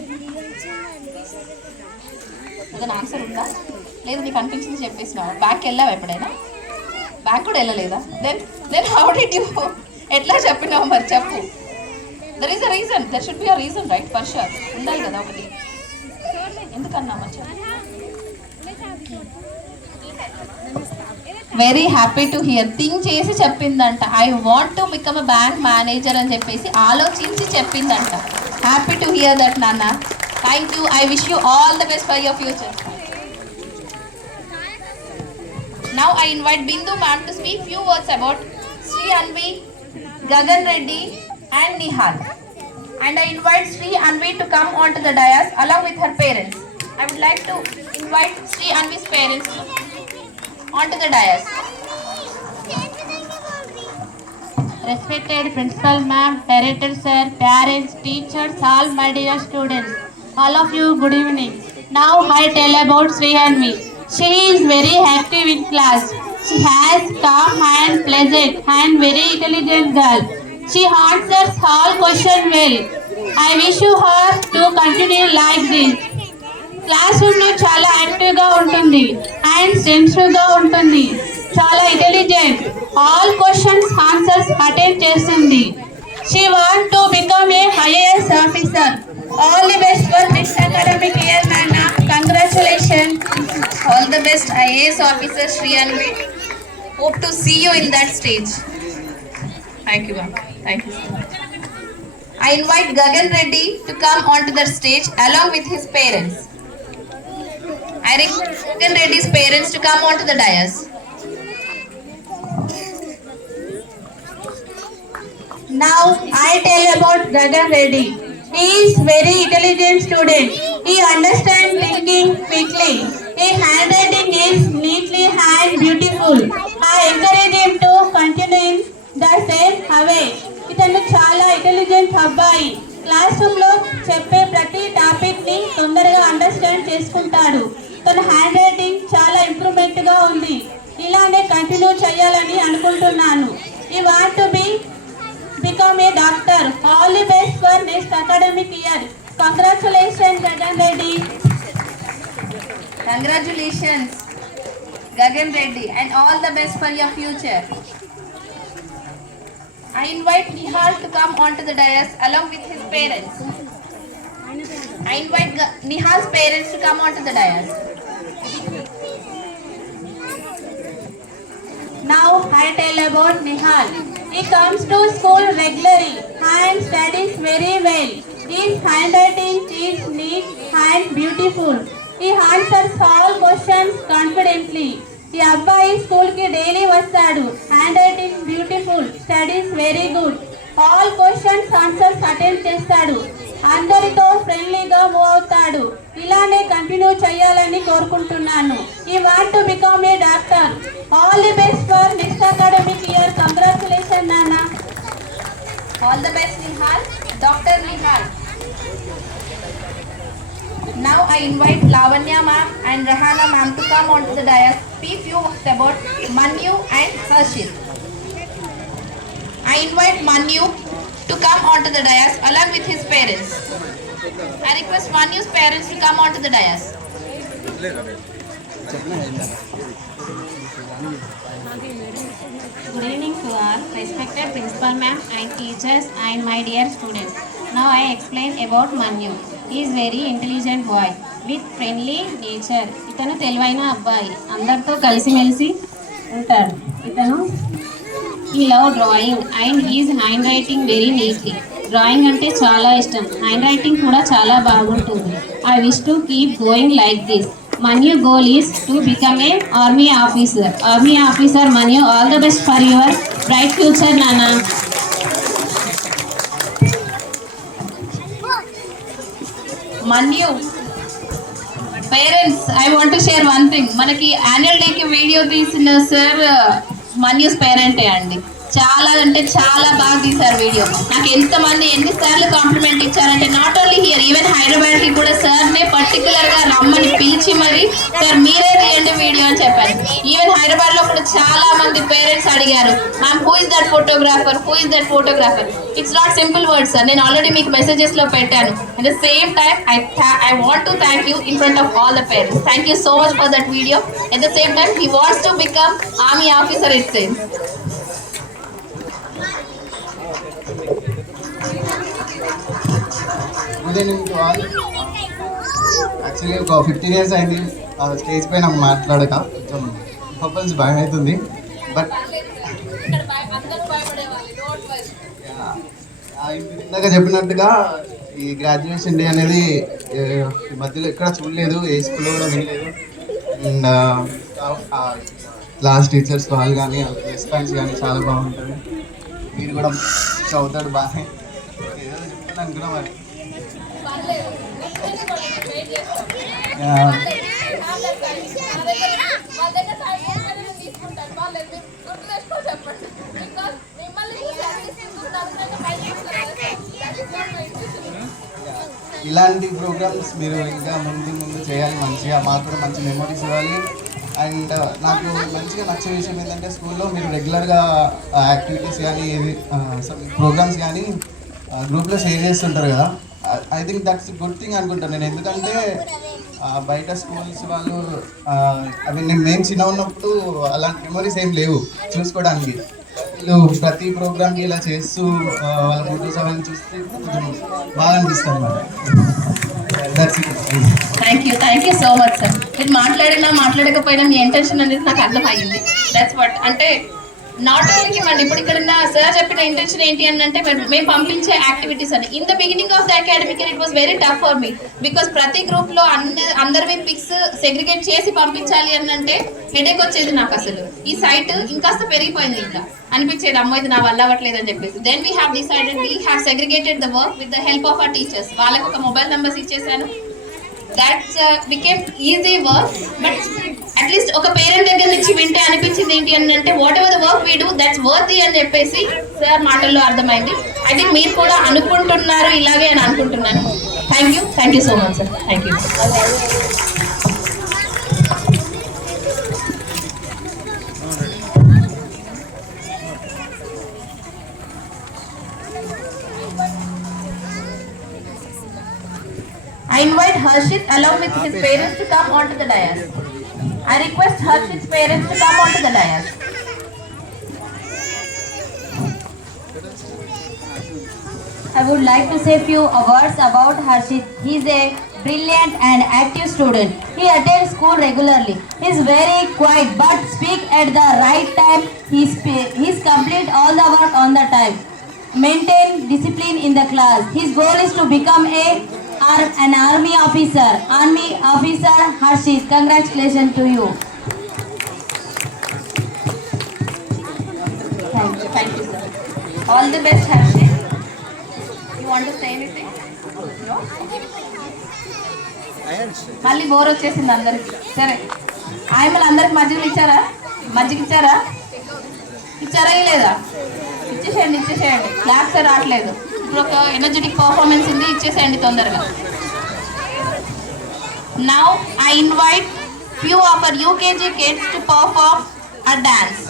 అదన ఆన్సర్ ఉందా? లేదు, నీకు అనిపించింది చెప్పేసినావా? బ్యాంక్కి వెళ్ళావా ఎప్పుడైనా? బ్యాంక్ కూడా వెళ్ళలేదా? దెన్ హౌ డిడ్ యూ, ఎట్లా చెప్పినావు మరి చెప్పు. There is a reason, there should be a reason right, for sure ఉండాలి కదా ఒకటి. ఎందుకన్నా మరి చెప్పు. Very happy to hear. Think చేసి చెప్పిందంట. I want to become a bank manager అని చెప్పేసి ఆలోచించి చెప్పిందంట. హ్యాపీ టు హియర్ దట్ నాన్న. Thank you. I wish you all the best for your future. Now I invite Bindu ma'am to speak few words about Shri Anvi, Gagan Reddy and Nihal. And I invite Sri Anvi to come onto the dais along with her parents. I would like to invite Sri Anvi's parents to onto the dais. Respected Principal Ma'am, Director Sir, parents, teachers, all my dear students, all of you, good evening. Now I tell about Sri Anvi. She is very active in class. She has calm and pleasant and very intelligent girl. She answers all questions well. I wish you her to continue like this. Class రూమ్లో చాలా యాక్టివ్గా ఉంటుంది and సెన్సిటివ్గా ఉంటుంది. చాలా intelligent. All questions answers attend చేస్తుంది. She want to become a IAS officer. All the best for next academic year నాన్న. Congratulation. All the best IAS officer Sri Anvi. Hope to see you in that stage. Thank you ma'am. Thank you so much. I invite Gagan Reddy to come onto the stage along with his parents. I request Gagan Reddy's parents to come onto the dais. Now I tell about Gagan Reddy. He is very intelligent student. He understands thinking quickly. His handwriting is neatly and beautiful. I encourage him to continue in the same way. ఇతను చాలా ఇంటెలిజెంట్ అబ్బాయి. క్లాస్ రూమ్లో చెప్పే ప్రతి టాపిక్ని తొందరగా అండర్స్టాండ్ చేసుకుంటాడు. తన హ్యాండ్ రైటింగ్ చాలా ఇంప్రూవ్మెంట్గా ఉంది. ఇలానే కంటిన్యూ చేయాలని అనుకుంటున్నాను. ఈ want to become A doctor. All the best for next academic year. Congratulations Gagan Reddy. Congratulations Gagan Reddy and all the best for your future. I invite Nihal to come onto the dais along with his parents. I invite Nihal's parents to come onto the dais. Now I tell about Nihal. He comes to school regularly and studies very well. His handwriting is neat and beautiful. He answers all questions confidently. ఈ అబ్బాయి స్కూల్కి డైలీ వస్తాడు. Hand writing beautiful, studies very good. All questions answers attend చేస్తాడు. అందరితో ఫ్రెండ్లీగా మూవ్ అవుతాడు. ఇలానే continue చేయాలని కోరుకుంటున్నాను. ఈ want to become A doctor. All the best for next academic year. Congratulation నాన్న. All the best, Nihal. Dr. Nihal. Now I invite Lavanya ma'am and Rahana ma'am to come onto the dais. Speak few words about Manu and Harshit. I invite Manu to come onto the dais along with his parents. I request Manu's parents to come onto the dais. Good evening to all, respected principal ma'am and teachers and my dear students. Now I explain about Manu. He is very intelligent boy with friendly nature. ఇతను తెలివైన అబ్బాయి, అందరితో కలిసిమెలిసి ఉంటాడు. ఇతను he love drawing and his handwriting very neatly. Drawing అంటే చాలా ఇష్టం, హ్యాండ్ రైటింగ్ కూడా చాలా బాగుంటుంది. I wish to keep going like this. Manu goal is to become a army officer. Army officer Manu, all the best for your bright future, Nana. Manu, parents, I want to share one thing. మనకి యాన్యువల్ డేకి వీడియో తీసిన sir Manu's పేరెంటే అండి. చాలా అంటే చాలా బాగా తీశారు వీడియో. నాకు ఎంతమంది ఎన్నిసార్లు కాంప్లిమెంట్ ఇచ్చారంటే నాట్ ఓన్లీ హియర్, ఈవెన్ హైదరాబాద్కి కూడా సార్నే పర్టికులర్గా రమ్మని పిలిచి మరి సార్ మీరే తీయండి వీడియో అని చెప్పారు. ఈవెన్ హైదరాబాద్లో కూడా చాలా మంది పేరెంట్స్ అడిగారు, ma'am who is that photographer, who is that photographer. It's not simple words sir, నేను ఆల్రెడీ మీకు మెసేజెస్లో పెట్టాను. At the same time I want to thank you in front of all the parents. Thank you so much for that video. At the same time he wants to become army officer it seems. Good evening to all. Actually ఒక 15 years అయింది స్టేజ్ పైన మాట్లాడక, కొంచెం పర్పల్స్ భయం అవుతుంది. బట్ ఇందాక చెప్పినట్టుగా ఈ గ్రాడ్యుయేషన్ డే అనేది ఈ మధ్యలో ఎక్కడ చూడలేదు, ఏ స్కూల్లో కూడా వినలేదు. అండ్ క్లాస్ టీచర్స్ వాళ్ళు కానీ రెస్పాన్స్ కానీ చాలా బాగుంటుంది. మీరు కూడా చదువుతాడు బాగా, ఏదో చెప్తాను అనుకున్నా మరి. ఇలాంటి ప్రోగ్రామ్స్ మీరు ఇంకా ముందు చేయాలి, మంచిగా మాకు కూడా మంచి మెమరీస్ ఇవ్వాలి. అండ్ నాకు మంచిగా నచ్చే విషయం ఏంటంటే స్కూల్లో మీరు రెగ్యులర్గా యాక్టివిటీస్ కానీ ప్రోగ్రామ్స్ కానీ గ్రూప్లో షేర్ చేస్తుంటారు కదా. I think that's good thing అనుకుంటాను నేను. ఎందుకంటే బయట స్కూల్స్ వాళ్ళు మేము చిన్న ఉన్నప్పుడు అలాంటి మెమరీస్ ఏం లేవు చూసుకోవడానికి. వీళ్ళు ప్రతి ప్రోగ్రామ్కి ఇలా చేస్తూ వాళ్ళ ఫోటోస్ అవన్నీ చూస్తే కొంచెం బాగా అనిపిస్తుంది అన్నమాట. Thank you so much sir. మీరు మాట్లాడకపోయినా మీ ఇంటెన్షన్ అనేది నాకు అర్థమైంది. దట్స్ వాట్ అంటే నాట్ ఓన్లీ అండి. ఇప్పుడు ఇక్కడ సార్ చెప్పిన ఇంటెన్షన్ ఏంటి అని అంటే మేము పంపించే యాక్టివిటీస్ అని. In the beginning of the academic year it was very tough for me, because ప్రతి గ్రూప్లో అందరివి పిక్స్ సెగ్రిగేట్ చేసి పంపించాలి అని అంటే హెడేక్ వచ్చేది నాకు. అసలు ఈ సైట్ ఇంకాస్త పెరిగిపోయింది, ఇంకా అనిపించేది అమ్మో ఇది నా వల్ల అవ్వట్లేదు అని చెప్పేసి. Then we have decided we have segregated the work with the help of our teachers. వాళ్ళకి ఒక మొబైల్ నెంబర్స్ ఇచ్చేసాను. That's became easy work. But at least ఒక పేరెంట్ దగ్గర నుంచి వింటే అనిపించింది ఏంటి అని అంటే whatever the work we do that's worthy అని చెప్పేసి సార్ మాటల్లో అర్థమైంది. ఐ థింక్ మీరు కూడా అనుకుంటున్నారు ఇలాగే అని అనుకుంటున్నాను. Thank you so much sir. Thank you. I invite Harshit along with his parents to come onto the dais. I request Harshit's parents to come onto the dais. I would like to say few words about Harshit. He is a brilliant and active student. He attends school regularly. He is very quiet but speak at the right time. He complete all the work on the time. maintain discipline in the class. His goal is to become an army officer. Army officer Harshit, congratulations to you. Thank you, sir. All the best, Harshit. You want to say anything? No? మళ్ళీ బోర్ వచ్చేసింది అందరికి. సరే, ఆయమలు అందరికి మజ్జిగలు ఇచ్చారా? మజ్జిగ ఇచ్చారా? లేదా? ఇచ్చేసేయండి. క్లాప్స్ రావట్లేదు. ఇప్పుడు ఒక ఎనర్జెటిక్ పర్ఫార్మెన్స్ ఉంది, ఇచ్చేసేయండి తొందరగా. Now I invite few of our UKG kids to perform a dance.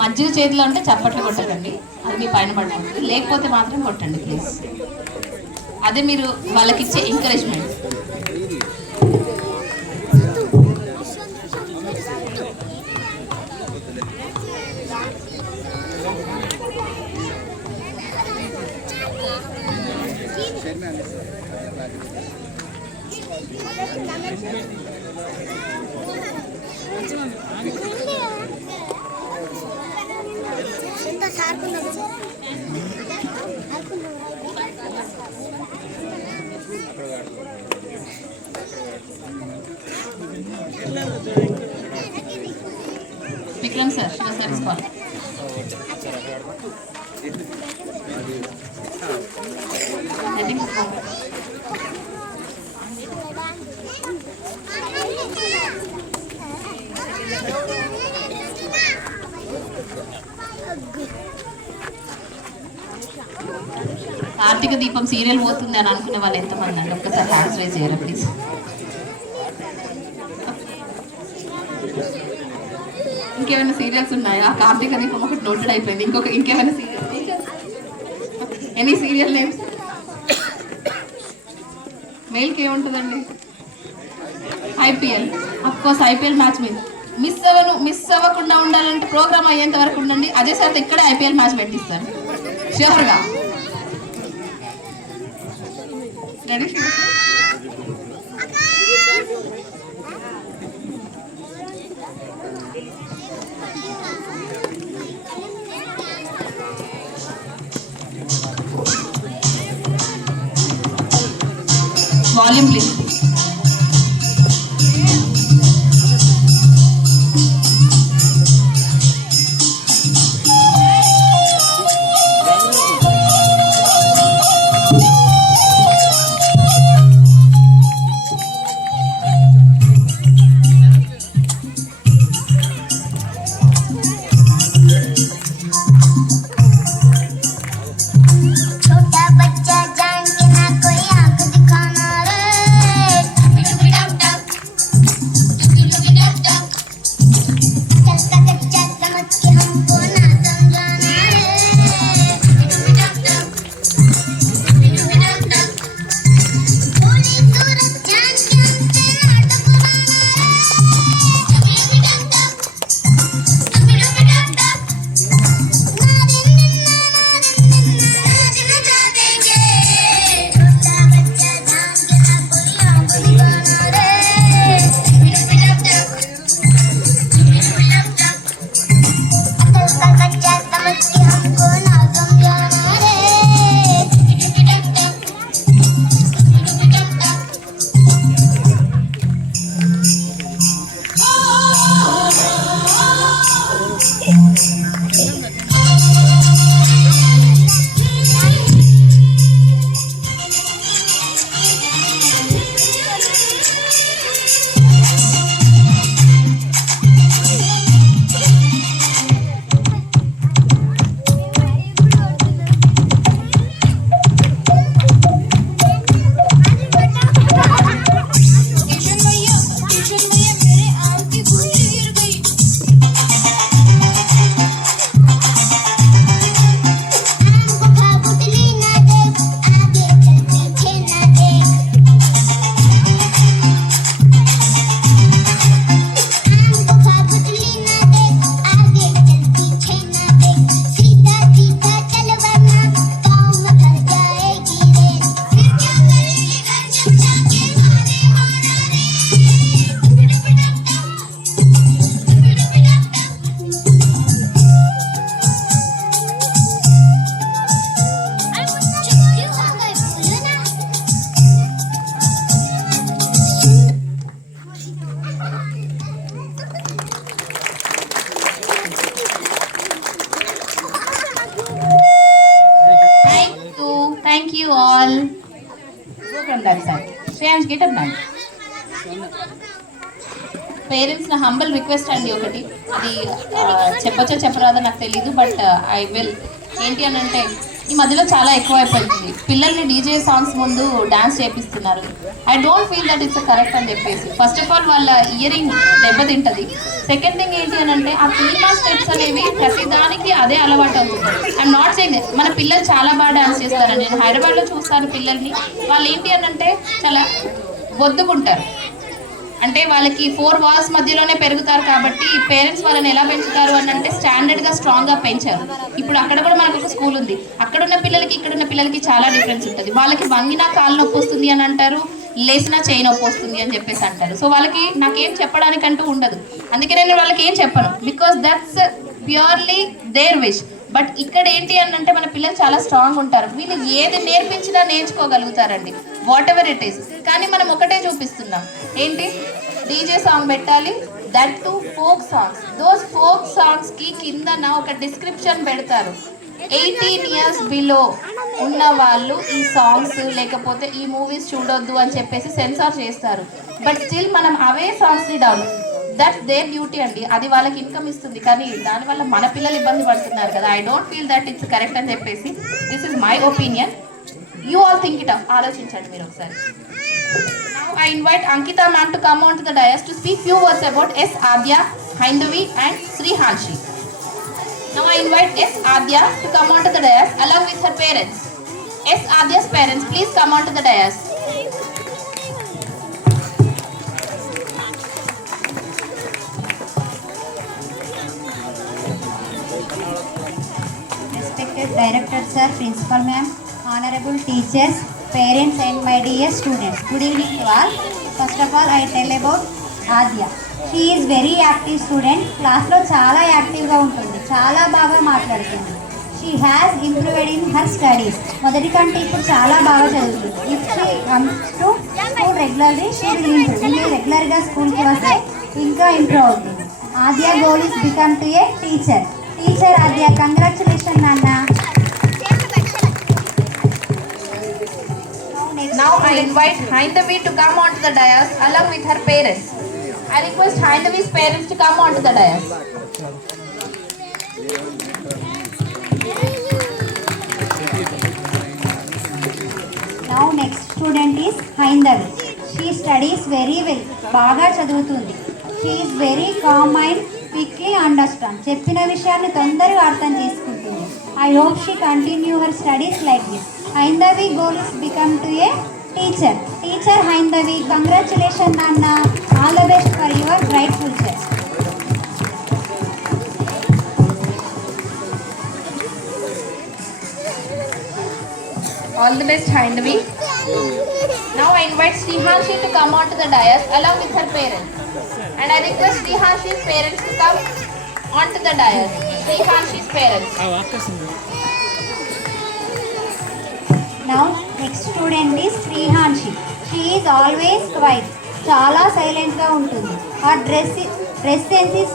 మజ్జిగ చేతిలో ఉంటే చప్పట్లు కొట్టకండి, అది మీ పైన పడుతుంది. లేకపోతే మాత్రం కొట్టండి ప్లీజ్. అదే మీరు వాళ్ళకి ఇచ్చే encouragement. Vikram sir, Shiva sir is calling. I think so. Karthika Deepam serial పోతుంది అని అనుకునే వాళ్ళు ఎంతమంది అండి? ఒక్కసారి హ్యాండ్స్ రైజ్ చేయరా ప్లీజ్. ఇంకేమైనా సీరియల్స్ ఉన్నాయా? కార్తీక దీపం ఒకటి నోటెడ్ అయిపోయింది. ఇంకేమైనా సీరియల్? Any serial names? మెయిల్కి ఏముంటుందండి? ఐపీఎల్. అఫ్కోర్స్ ఐపీఎల్ మ్యాచ్ మీద మిస్ అవ్వకుండా ఉండాలంటే ప్రోగ్రామ్ అయ్యేంత వరకు ఉండండి. అజయ్ సార్ ఇక్కడే ఐపీఎల్ మ్యాచ్ పెట్టిస్తాను ష్యూర్గా. Ready? Volume please. Parents get up ma'am. Parents నా హంబల్ రిక్వెస్ట్ అండి ఒకటి, అది చెప్పచ్చో చెప్పరాదో నాకు తెలీదు, బట్ ఐ విల్. ఏంటి అని అంటే ఈ మధ్యలో చాలా ఎక్కువ అయిపోయింది, పిల్లల్ని డీజే సాంగ్స్ ముందు డాన్స్ చేపిస్తున్నారు. I don't feel that it's correct అని చెప్పేసి. ఫస్ట్ ఆఫ్ ఆల్ వాళ్ళ ఇయరింగ్ దెబ్బతింటుంది. సెకండ్ థింగ్ ఏంటి అని అంటే ఆ సినిమా స్టెప్స్ అనేవి ప్రతిదానికి అదే అలవాటు అవుతుంది. ఐఎమ్ నాట్ సేయింగ్ మన పిల్లలు చాలా బాగా డాన్స్ చేస్తారని, నేను హైదరాబాద్లో చూస్తాను పిల్లల్ని, వాళ్ళు ఏంటి అని అంటే చాలా బొద్దుకుంటారు. అంటే వాళ్ళకి 4 వాల్స్ మధ్యలోనే పెరుగుతారు కాబట్టి పేరెంట్స్ వాళ్ళని ఎలా పెంచుతారు అని అంటే స్టాండర్డ్గా స్ట్రాంగ్గా పెంచారు. ఇప్పుడు అక్కడ కూడా మనకు ఒక స్కూల్ ఉంది, అక్కడున్న పిల్లలకి ఇక్కడున్న పిల్లలకి చాలా డిఫరెన్స్ ఉంటుంది. వాళ్ళకి వంగినా కాలు నొప్పి వస్తుంది అని అంటారు, లేసినా చేయి నొప్పి వస్తుంది అని చెప్పేసి అంటారు. సో వాళ్ళకి నాకేం చెప్పడానికంటూ ఉండదు, అందుకే నేను వాళ్ళకి ఏం చెప్పను, because that's purely their wish. But ఇక్కడ ఏంటి అని అంటే మన పిల్లలు చాలా స్ట్రాంగ్ ఉంటారు, వీళ్ళు ఏది నేర్పించినా నేర్చుకోగలుగుతారండి, వాట్ ఎవర్ ఇట్ ఈస్. కానీ మనం ఒకటే చూపిస్తున్నాం, ఏంటి డీజే సాంగ్ పెట్టాలి, that to folk songs. Those folk సాంగ్స్కి కిందన ఒక డిస్క్రిప్షన్ పెడతారు, 18 years బిలో ఉన్న వాళ్ళు ఈ సాంగ్స్ లేకపోతే ఈ మూవీస్ చూడొద్దు అని చెప్పేసి సెన్సార్ చేస్తారు. బట్ స్టిల్ మనం అవే సాంగ్స్ని డౌన్లోడ్, దట్స్ దేర్ డ్యూటీ అండి, అది వాళ్ళకి ఇన్కమ్ ఇస్తుంది. కానీ దానివల్ల మన పిల్లలు ఇబ్బంది పడుతున్నారు కదా. I don't feel that it's correct అని చెప్పేసి, this is my opinion. You all think it up, ఆలోచించండి మీరు ఒకసారి. Now I invite Ankita ma'am to come on to the dais to speak few words about S. Adya, Haindavi and Sri Hanshi. Now I invite S. Adya to come on to the dais along with her parents. S. Adya's parents, please come on to the dais. Respected Director Sir, Principal Ma'am, Honorable Teachers, Parents and my dear students. Good evening to all. First of all, I tell about Adya. She is very active student. Class లో చాలా యాక్టివ్గా ఉంటుంది, చాలా బాగా మాట్లాడుతుంది. She has improved in her studies. మొదటి కంటే ఇప్పుడు చాలా బాగా చదువుతుంది. If she comes to school regularly, she will improve. మీరు రెగ్యులర్గా స్కూల్కి వస్తే ఇంకా ఇంప్రూవ్ అవుతుంది. Adya goal is become to a teacher. Teacher Adya, congratulations Nana. Now I invite Haindavi to come on to the dais along with her parents. I request Haindavi's parents to come on to the dais. Now next student is Haindavi. She studies very well. బాగా చదువుతుంది. She is very calm and quickly understand. చెప్పిన విషయాన్ని తొందరగా అర్థం చేసుకుంటుంది. I hope she continue her studies like this. Haindavi goal is become to a teacher. Teacher Haindavi, congratulations Nana. All the best for your bright future. All the best Haindavi. Now I invite Srihanshi to come on to the dais along with her parents. And I request Srihanshi's parents to come on to the dais. Srihanshi's parents. Now next student is Srihanshi. She is always quiet. చాలా సైలెంట్గా ఉంటుంది. Her dress sense is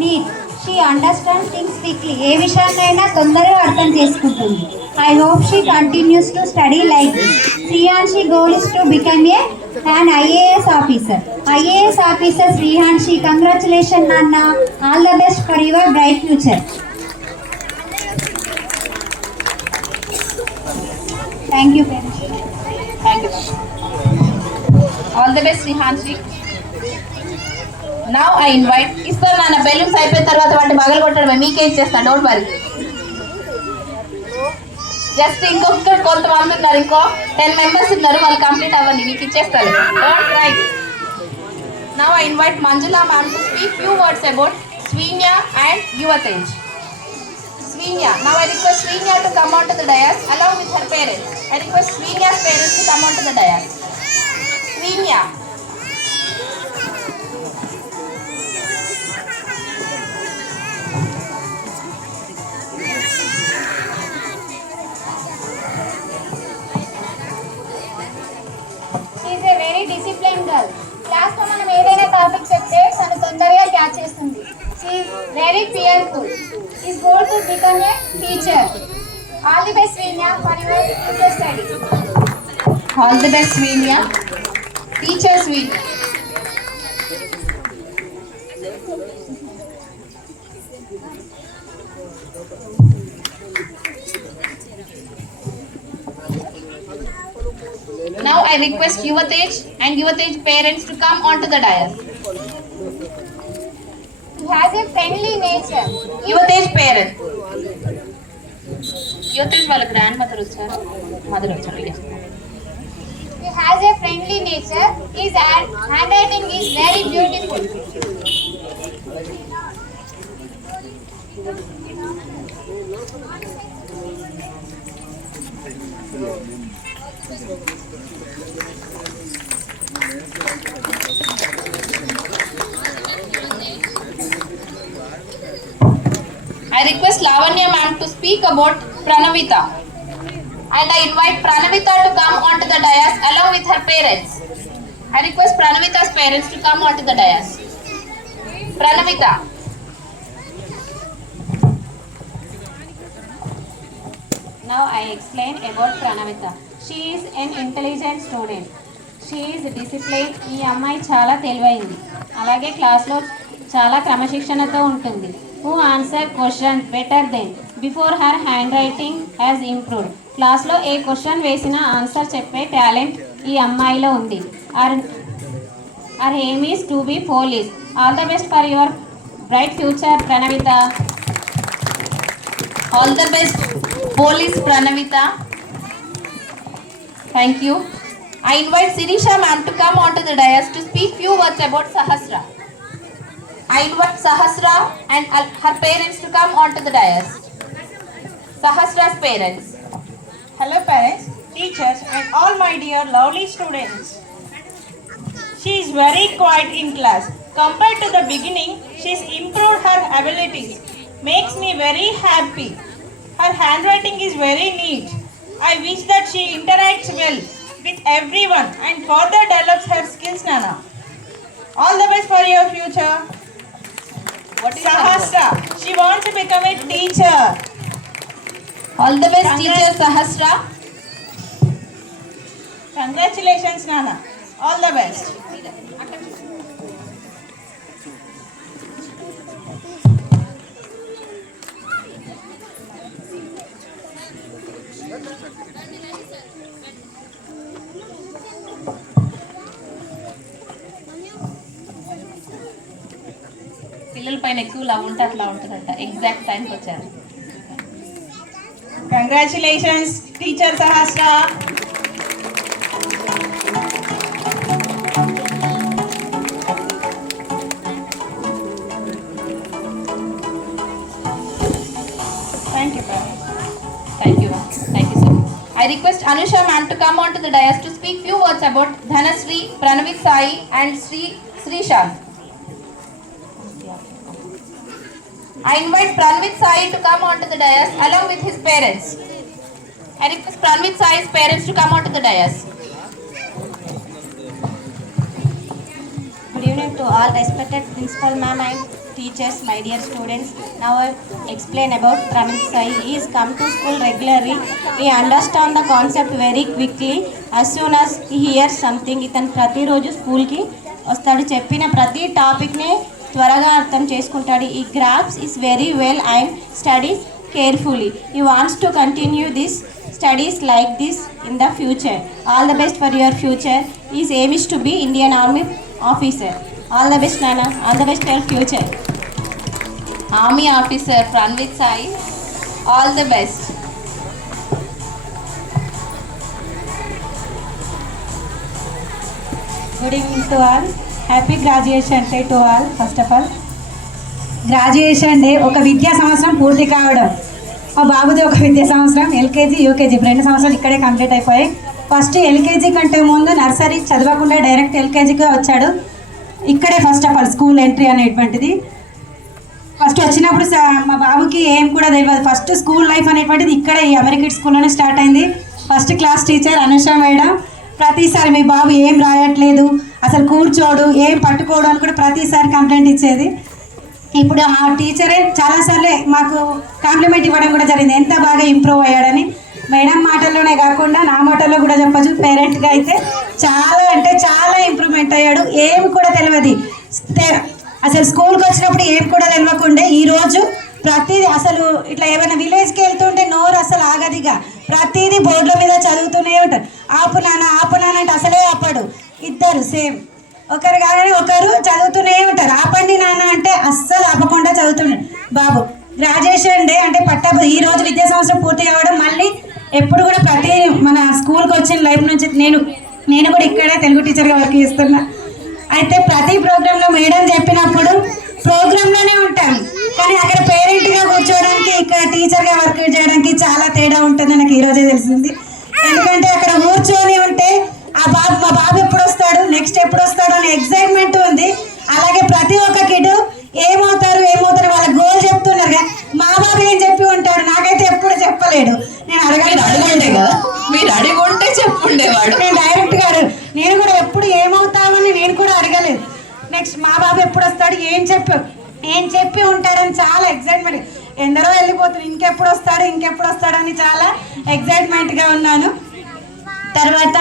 neat. She understands things quickly. ఏ విషయాన్నైనా తొందరగా అర్థం చేసుకుంటుంది. I hope she continues to study like this. Srihanshi goal is to become an IAS officer. IAS officer Srihanshi, congratulations Nana. All the best for your bright future. Thank you parents. Thank you. All the best Srihanshi. Now I invite ఇస్తాను నాన్న, బెలూన్స్ అయిపోయిన తర్వాత వాటి పగలు కొట్టడమే, మీకే ఇచ్చేస్తాను, don't worry. Just ఇంకొక కొంతమంది ఉన్నారు, ఇంకో 10 members ఉన్నారు, వాళ్ళు కంప్లీట్ అవ్వండి, మీకు ఇచ్చేస్తారు, don't write. Now I invite Manjula ma'am to speak few words about Svinya and Yuvatej. Svinya. Now I request Svinya to come on to the dais along with her parents. I request Svinya's parents to come on to the dais. Svinya. She is a very disciplined girl. Class లో మనం ఏదైనా టాపిక్ చెప్తే తను తొందరగా క్యాచ్ చేస్తుంది. She is very fearful. His goal to become a teacher. All the best Svinya for your future study. All the best Svinya. Teachers Week. Now I request Yuvatej and Yuvatej parents to come onto the dais. He has a friendly nature. Yuvatej parents. Yuvatej వాళ్ళ grandmother వచ్చారు, mother వచ్చారు. Yes. He has a friendly nature. His handwriting is very beautiful. I request Lavanya ma'am to speak about Pranavita. And I invite Pranavita to come onto the dais along with her parents. I request Pranavita's parents to come onto the dais. Pranavita. Now I explain about Pranavita. She is an intelligent student. She is disciplined. ఈ అమ్మాయి చాలా తెలివైంది. అలాగే క్లాస్లో చాలా క్రమశిక్షణతో ఉంటుంది. Who answer questions better than before. Her handwriting has improved. క్లాస్లో ఏ క్వశ్చన్ వేసినా ఆన్సర్ చెప్పే టాలెంట్ ఈ అమ్మాయిలో ఉంది. Her aim is to be police. All the best for your bright future, Pranavita. All the best, Police Pranavita. Thank you. I invite Sirisha ma'am to come onto the dais to speak few words about Sahasra. I invite Sahasra and her parents to come onto the dais. Sahasra's parents. Hello parents, teachers and all my dear lovely students. She is very quiet in class. Compared to the beginning, she's improved her abilities. Makes me very happy. Her handwriting is very neat. I wish that she interacts well with everyone and further develops her skills, Nana. All the best for your future. What is Sahasra, she wants to become a teacher. All the best, teacher Sahasra. Congratulations, Nana. All the best. పిల్లల పైన ఎక్కువ లవ్ ఉంటే అట్లా ఉంటుందంట. ఎగ్జాక్ట్ టైంకి వచ్చారు. Congratulations, teacher Sahasra. Thank you, parents. Thank you. Thank you, sir. I request Anusha ma'am to come onto the dais to speak few words about Dhanasri, Pranavit Sai and Srishan. I invite Pranavit Sai to come onto the dais along with his parents. I request Pranavit Sai's parents to come onto the dais. Good evening to all respected principal ma'am and teachers, my dear students. Now I explain about Pranavit Sai. He is come to school regularly. He understand the concept very quickly. As soon as he hears something, ఇతను ప్రతిరోజు స్కూల్కి వస్తాడు. చెప్పిన ప్రతి టాపిక్ని త్వరగా అర్థం చేసుకుంటాడు. ఈ graphs is very well and studies carefully. He wants to continue this studies like this in the future. All the best for your future. His aim is to be Indian Army officer. All the best, Nana. All the best for your future. Army officer Pranavit Sai, all the best. Good evening to all. Happy graduation day to all. First of all, graduation day ఒక విద్యా సంవత్సరం పూర్తి కావడం. మా బాబుది ఒక విద్యా సంవత్సరం ఎల్కేజీ యూకేజీ 2 సంవత్సరాలు ఇక్కడే కంప్లీట్ అయిపోయాయి. ఫస్ట్ ఎల్కేజీ కంటే ముందు నర్సరీ చదవకుండా డైరెక్ట్ ఎల్కేజీగా వచ్చాడు. ఇక్కడే first of all school entry అనేటువంటిది. ఫస్ట్ వచ్చినప్పుడు మా బాబుకి ఏం కూడా తెలియదు. ఫస్ట్ స్కూల్ లైఫ్ అనేటువంటిది ఇక్కడే ఈ అమెరికన్ స్కూల్లోనే స్టార్ట్ అయింది. ఫస్ట్ క్లాస్ టీచర్ అనుష మేడం ప్రతిసారి మీ బాబు ఏం రాయట్లేదు, అసలు కూర్చోడు, ఏం పట్టుకోడు అని కూడా ప్రతిసారి కంప్లైంట్ ఇచ్చేది. ఇప్పుడు ఆ టీచరే చాలాసార్లు మాకు కాంప్లిమెంట్ ఇవ్వడం కూడా జరిగింది, ఎంత బాగా ఇంప్రూవ్ అయ్యాడని. మేడం మాటల్లోనే కాకుండా నా మాటల్లో కూడా చెప్పచ్చు, పేరెంట్గా అయితే చాలా అంటే చాలా ఇంప్రూవ్మెంట్ అయ్యాడు. ఏమి కూడా తెలియదు, అసలు స్కూల్కి వచ్చినప్పుడు ఏం కూడా తెలియకుండే ఈరోజు ప్రతిదీ అసలు ఇట్లా ఏమైనా విలేజ్కి వెళ్తుంటే నోరు అసలు ఆగదిగా, ప్రతిదీ బోర్డుల మీద చదువుతూనే ఉంటారు. ఆపు నాన్న అంటే అసలే ఆపడు, ఇద్దరు సేమ్, ఒకరు కానీ ఒకరు చదువుతూనే ఉంటారు. ఆపండి నాన్న అంటే అస్సలు ఆపకుండా చదువుతున్నాడు బాబు. గ్రాడ్యుయేషన్ డే అంటే ఈ రోజు విద్యా సంవత్సరం పూర్తి కావడం, మళ్ళీ ఎప్పుడు కూడా ప్రతి మన స్కూల్కి వచ్చిన లైఫ్ నుంచి నేను కూడా ఇక్కడే తెలుగు టీచర్గా వర్క్ చేస్తున్నా. అయితే ప్రతి ప్రోగ్రాంలో మేడం చెప్పినప్పుడు ప్రోగ్రాంలోనే ఉంటాం, కానీ అక్కడ పేరెంట్గా కూర్చోవడానికి ఇక్కడ టీచర్గా వర్క్ చేయడానికి చాలా తేడా ఉంటుంది. నాకు ఈరోజే తెలిసింది. ఎందుకంటే అక్కడ కూర్చొని ఉంటే మా బాబు ఎప్పుడు వస్తాడు, నెక్స్ట్ ఎప్పుడు వస్తాడు అనే ఎక్సైట్మెంట్ ఉంది. అలాగే ప్రతి ఒక్క కిడ్ ఏమవుతారు వాళ్ళ గోల్ చెప్తున్నారు కదా, మా బాబు ఏం చెప్పి ఉంటాడు నాకైతే ఎప్పుడు చెప్పలేడు. నేను అడుగుంటే కదా, మీరు అడుగుంటే చెప్పుండేవాడు. నేను డైరెక్ట్గా నేను కూడా ఎప్పుడు ఏమవుతామని నేను కూడా అడగలేదు. నెక్స్ట్ మా బాబు ఎప్పుడు వస్తాడు, ఏం చెప్పి ఉంటాడని చాలా ఎక్సైట్మెంట్. ఎందరో వెళ్ళిపోతారు, ఇంకెప్పుడు వస్తాడని చాలా ఎక్సైట్మెంట్గా ఉన్నాను. తర్వాత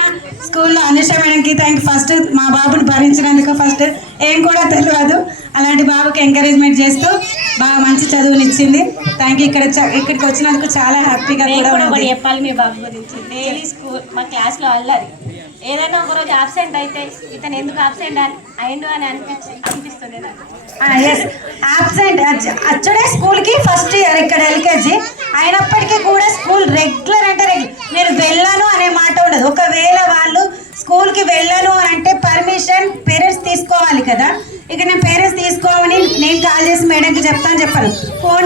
స్కూల్లో అనుష మేడంకి థ్యాంక్. ఫస్ట్ మా బాబుని భరించినందుకు ఫస్ట్ ఏం కూడా తెలియదు, అలాంటి బాబుకి ఎంకరేజ్మెంట్ చేస్తూ బాగా మంచి చదువునిచ్చింది. Thank you. ఇక్కడికి వచ్చినందుకు చాలా హ్యాపీగా కూడా ఒకటి చెప్పాలి మీ బాబు గురించి. డైలీ స్కూల్ మా క్లాస్లో అల్లరి, ఏదైనా ఒకరోజు అబ్సెంట్ అయితే ఇతను ఎందుకు అబ్సెంట్ అయిండు అని అనిపిస్తుంది నాకు. ఎస్, అబ్సెంట్ అచ్చుడే స్కూల్కి ఫస్ట్ ఇయర్ ఇక్కడ ఎల్కేజీ అయినప్పటికీ కూడా స్కూల్ రెగ్యులర్ అంటే నేను వెళ్ళను అనే మాట ఉండదు. ఒకవేళ వాళ్ళు స్కూల్కి వెళ్ళను అంటే పర్మిషన్ పేరెంట్స్ తీసుకోవాలి కదా. ఇక నేను పేరెంట్స్ తీసుకోమని నేను కాల్ చేసి మేడంకి చెప్పాను, ఫోన్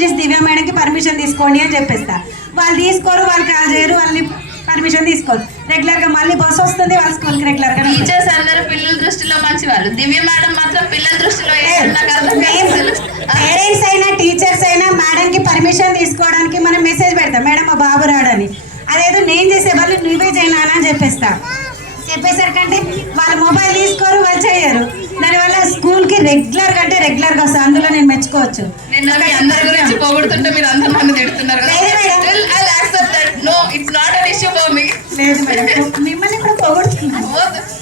చేసి దివ్య మేడంకి పర్మిషన్ తీసుకోండి అని చెప్పేస్తా. వాళ్ళు తీసుకోరు, వాళ్ళు కాల్ చేయరు, వాళ్ళని పర్మిషన్ తీసుకోరు. రెగ్యులర్గా మళ్ళీ బస్సు వస్తుంది, వాళ్ళ స్కూల్కి రెగ్యులర్గా. టీచర్స్ అందరూ పిల్లల దృష్టిలో మంచి వాళ్ళు, దివ్య మేడం మాత్రం పిల్లల దృష్టిలో పేరెంట్స్ అయినా టీచర్స్ అయినా మేడంకి పర్మిషన్ తీసుకోవడానికి మనం మెసేజ్ పెడతాం, మేడం మా బాబు రాడని. అదేదో నేను చేసే వాళ్ళు నువ్వే చేయనా అని చెప్పేసరికంటే వాళ్ళు మొబైల్ తీసుకోరు, వాళ్ళు చేయరు. దానివల్ల స్కూల్కి రెగ్యులర్గా వస్తారు. అందులో నేను మెచ్చుకోవచ్చు. నిన్న మీ అందరి గురించి పొగుడుతుంటే మీరు అందరూ నన్ను తిడుతున్నారు కదా. లేదు మేడం, మిమ్మల్ని కూడా పొగుడుతున్నాను.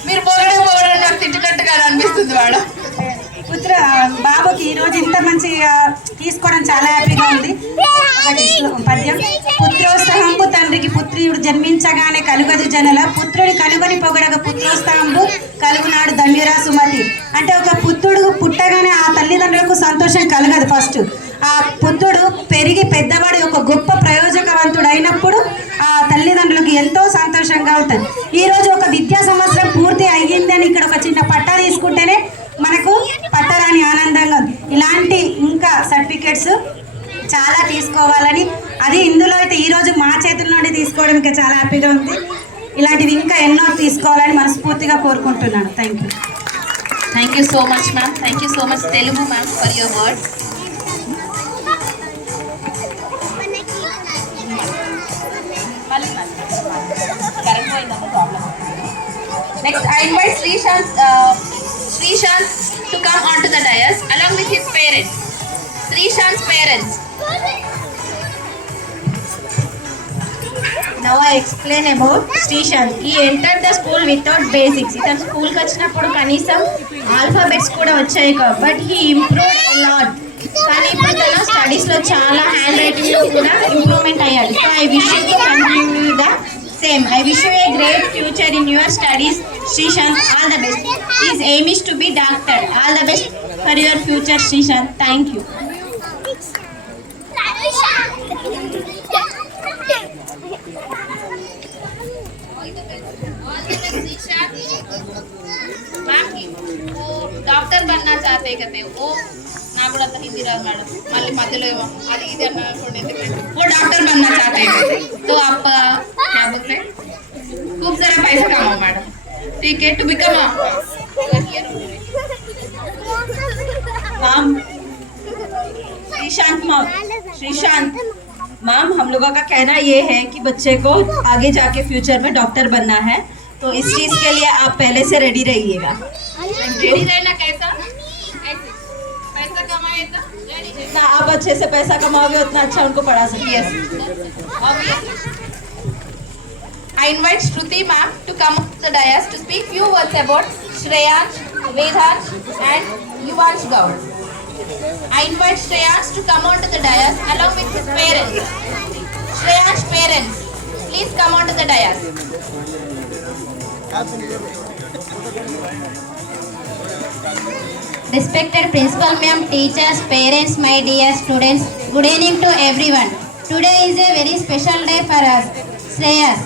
మీరు పొగడే నాకు తిట్టుకట్టుగా అనిపిస్తుంది వాడు. బాబుకి ఈరోజు ఇంత మంచిగా తీసుకోవడం చాలా హ్యాపీగా ఉంది. పద్యం. పుత్రోత్సాహంపు తండ్రికి పుత్రుడు జన్మించగానే కలుగదు జనల, పుత్రుడి కలుగని పొగడగ పుత్రోత్సాహంపు కలుగునాడు ధన్యురా సుమతి. అంటే ఒక పుత్రుడు పుట్టగానే ఆ తల్లిదండ్రులకు సంతోషం కలగదు. ఫస్ట్ ఆ పుత్రుడు పెరిగి పెద్దవాడి ఒక గొప్ప ప్రయోజకవంతుడు అయినప్పుడు ఆ తల్లిదండ్రులకు ఎంతో సంతోషంగా ఉంటుంది. ఈరోజు ఒక విద్యా సంవత్సరం పూర్తి అయ్యిందని ఇక్కడ ఒక చిన్న పట్టా తీసుకుంటేనే మనకు పట్టరాని ఆనందంగా ఉంది. ఇలాంటి ఇంకా సర్టిఫికేట్స్ చాలా తీసుకోవాలని, అది ఇందులో అయితే ఈరోజు మా చేతుల నుండి తీసుకోవడం ఇంకా చాలా హ్యాపీగా ఉంది. ఇలాంటివి ఇంకా ఎన్నో తీసుకోవాలని మనస్ఫూర్తిగా కోరుకుంటున్నాను. Thank you so much ma'am. Thank you so much Telugu ma'am for your words. Next, I invite Srishant to come onto the dais along with his parents. Srishant's parents. Now I explain about Srishant. He entered the school without basics. ఇతను స్కూల్కి వచ్చినప్పుడు కనీసం ఆల్ఫాబెట్స్ కూడా వచ్చాయి, but he improved a lot. కానీ ఇప్పుడు తన స్టడీస్లో చాలా హ్యాండ్ రైటింగ్లో కూడా ఇంప్రూవ్మెంట్ అయ్యాడు. So I wish you to continue the same. I wish you a great future in your studies, Srishant. All the best. His aim is to be doctor. All the best for your future, Srishant. Thank you. Doctor बनना चाहते कहते वो ना కూడా అంత హిందీ రాదు మేడం, మళ్ళీ మధ్యలో అది ఇది అన్న वो डॉक्टर बनना चाहते हैं तो आप क्या बोलते हैं खूब सारा पैसा कमाओ मैडम, ठीक है, to become ma'am Shrishant ma'am, हम लोगों का कहना ये है कि बच्चे को आगे जाके फ्यूचर में डॉक्टर बनना है, तो इस चीज़ के लिए आप पहले से रेडी रहिएगा. रेडी रहना कैसा, पैसा कमाए जितना आप अच्छे से पैसा कमाओगे उतना अच्छा उनको पढ़ा सकते Yes. Obviously. I invite Shruti ma'am to come to the dais to speak few words about Shreyansh, Vedhansh and Yuvansh Gaur. I invite Shreyansh to come onto the dais along with his parents. Shreyansh parents, please come onto the dais. Respected principal ma'am, teachers, parents, my dear students, good evening to everyone. Today is a very special day for us. Shreyas.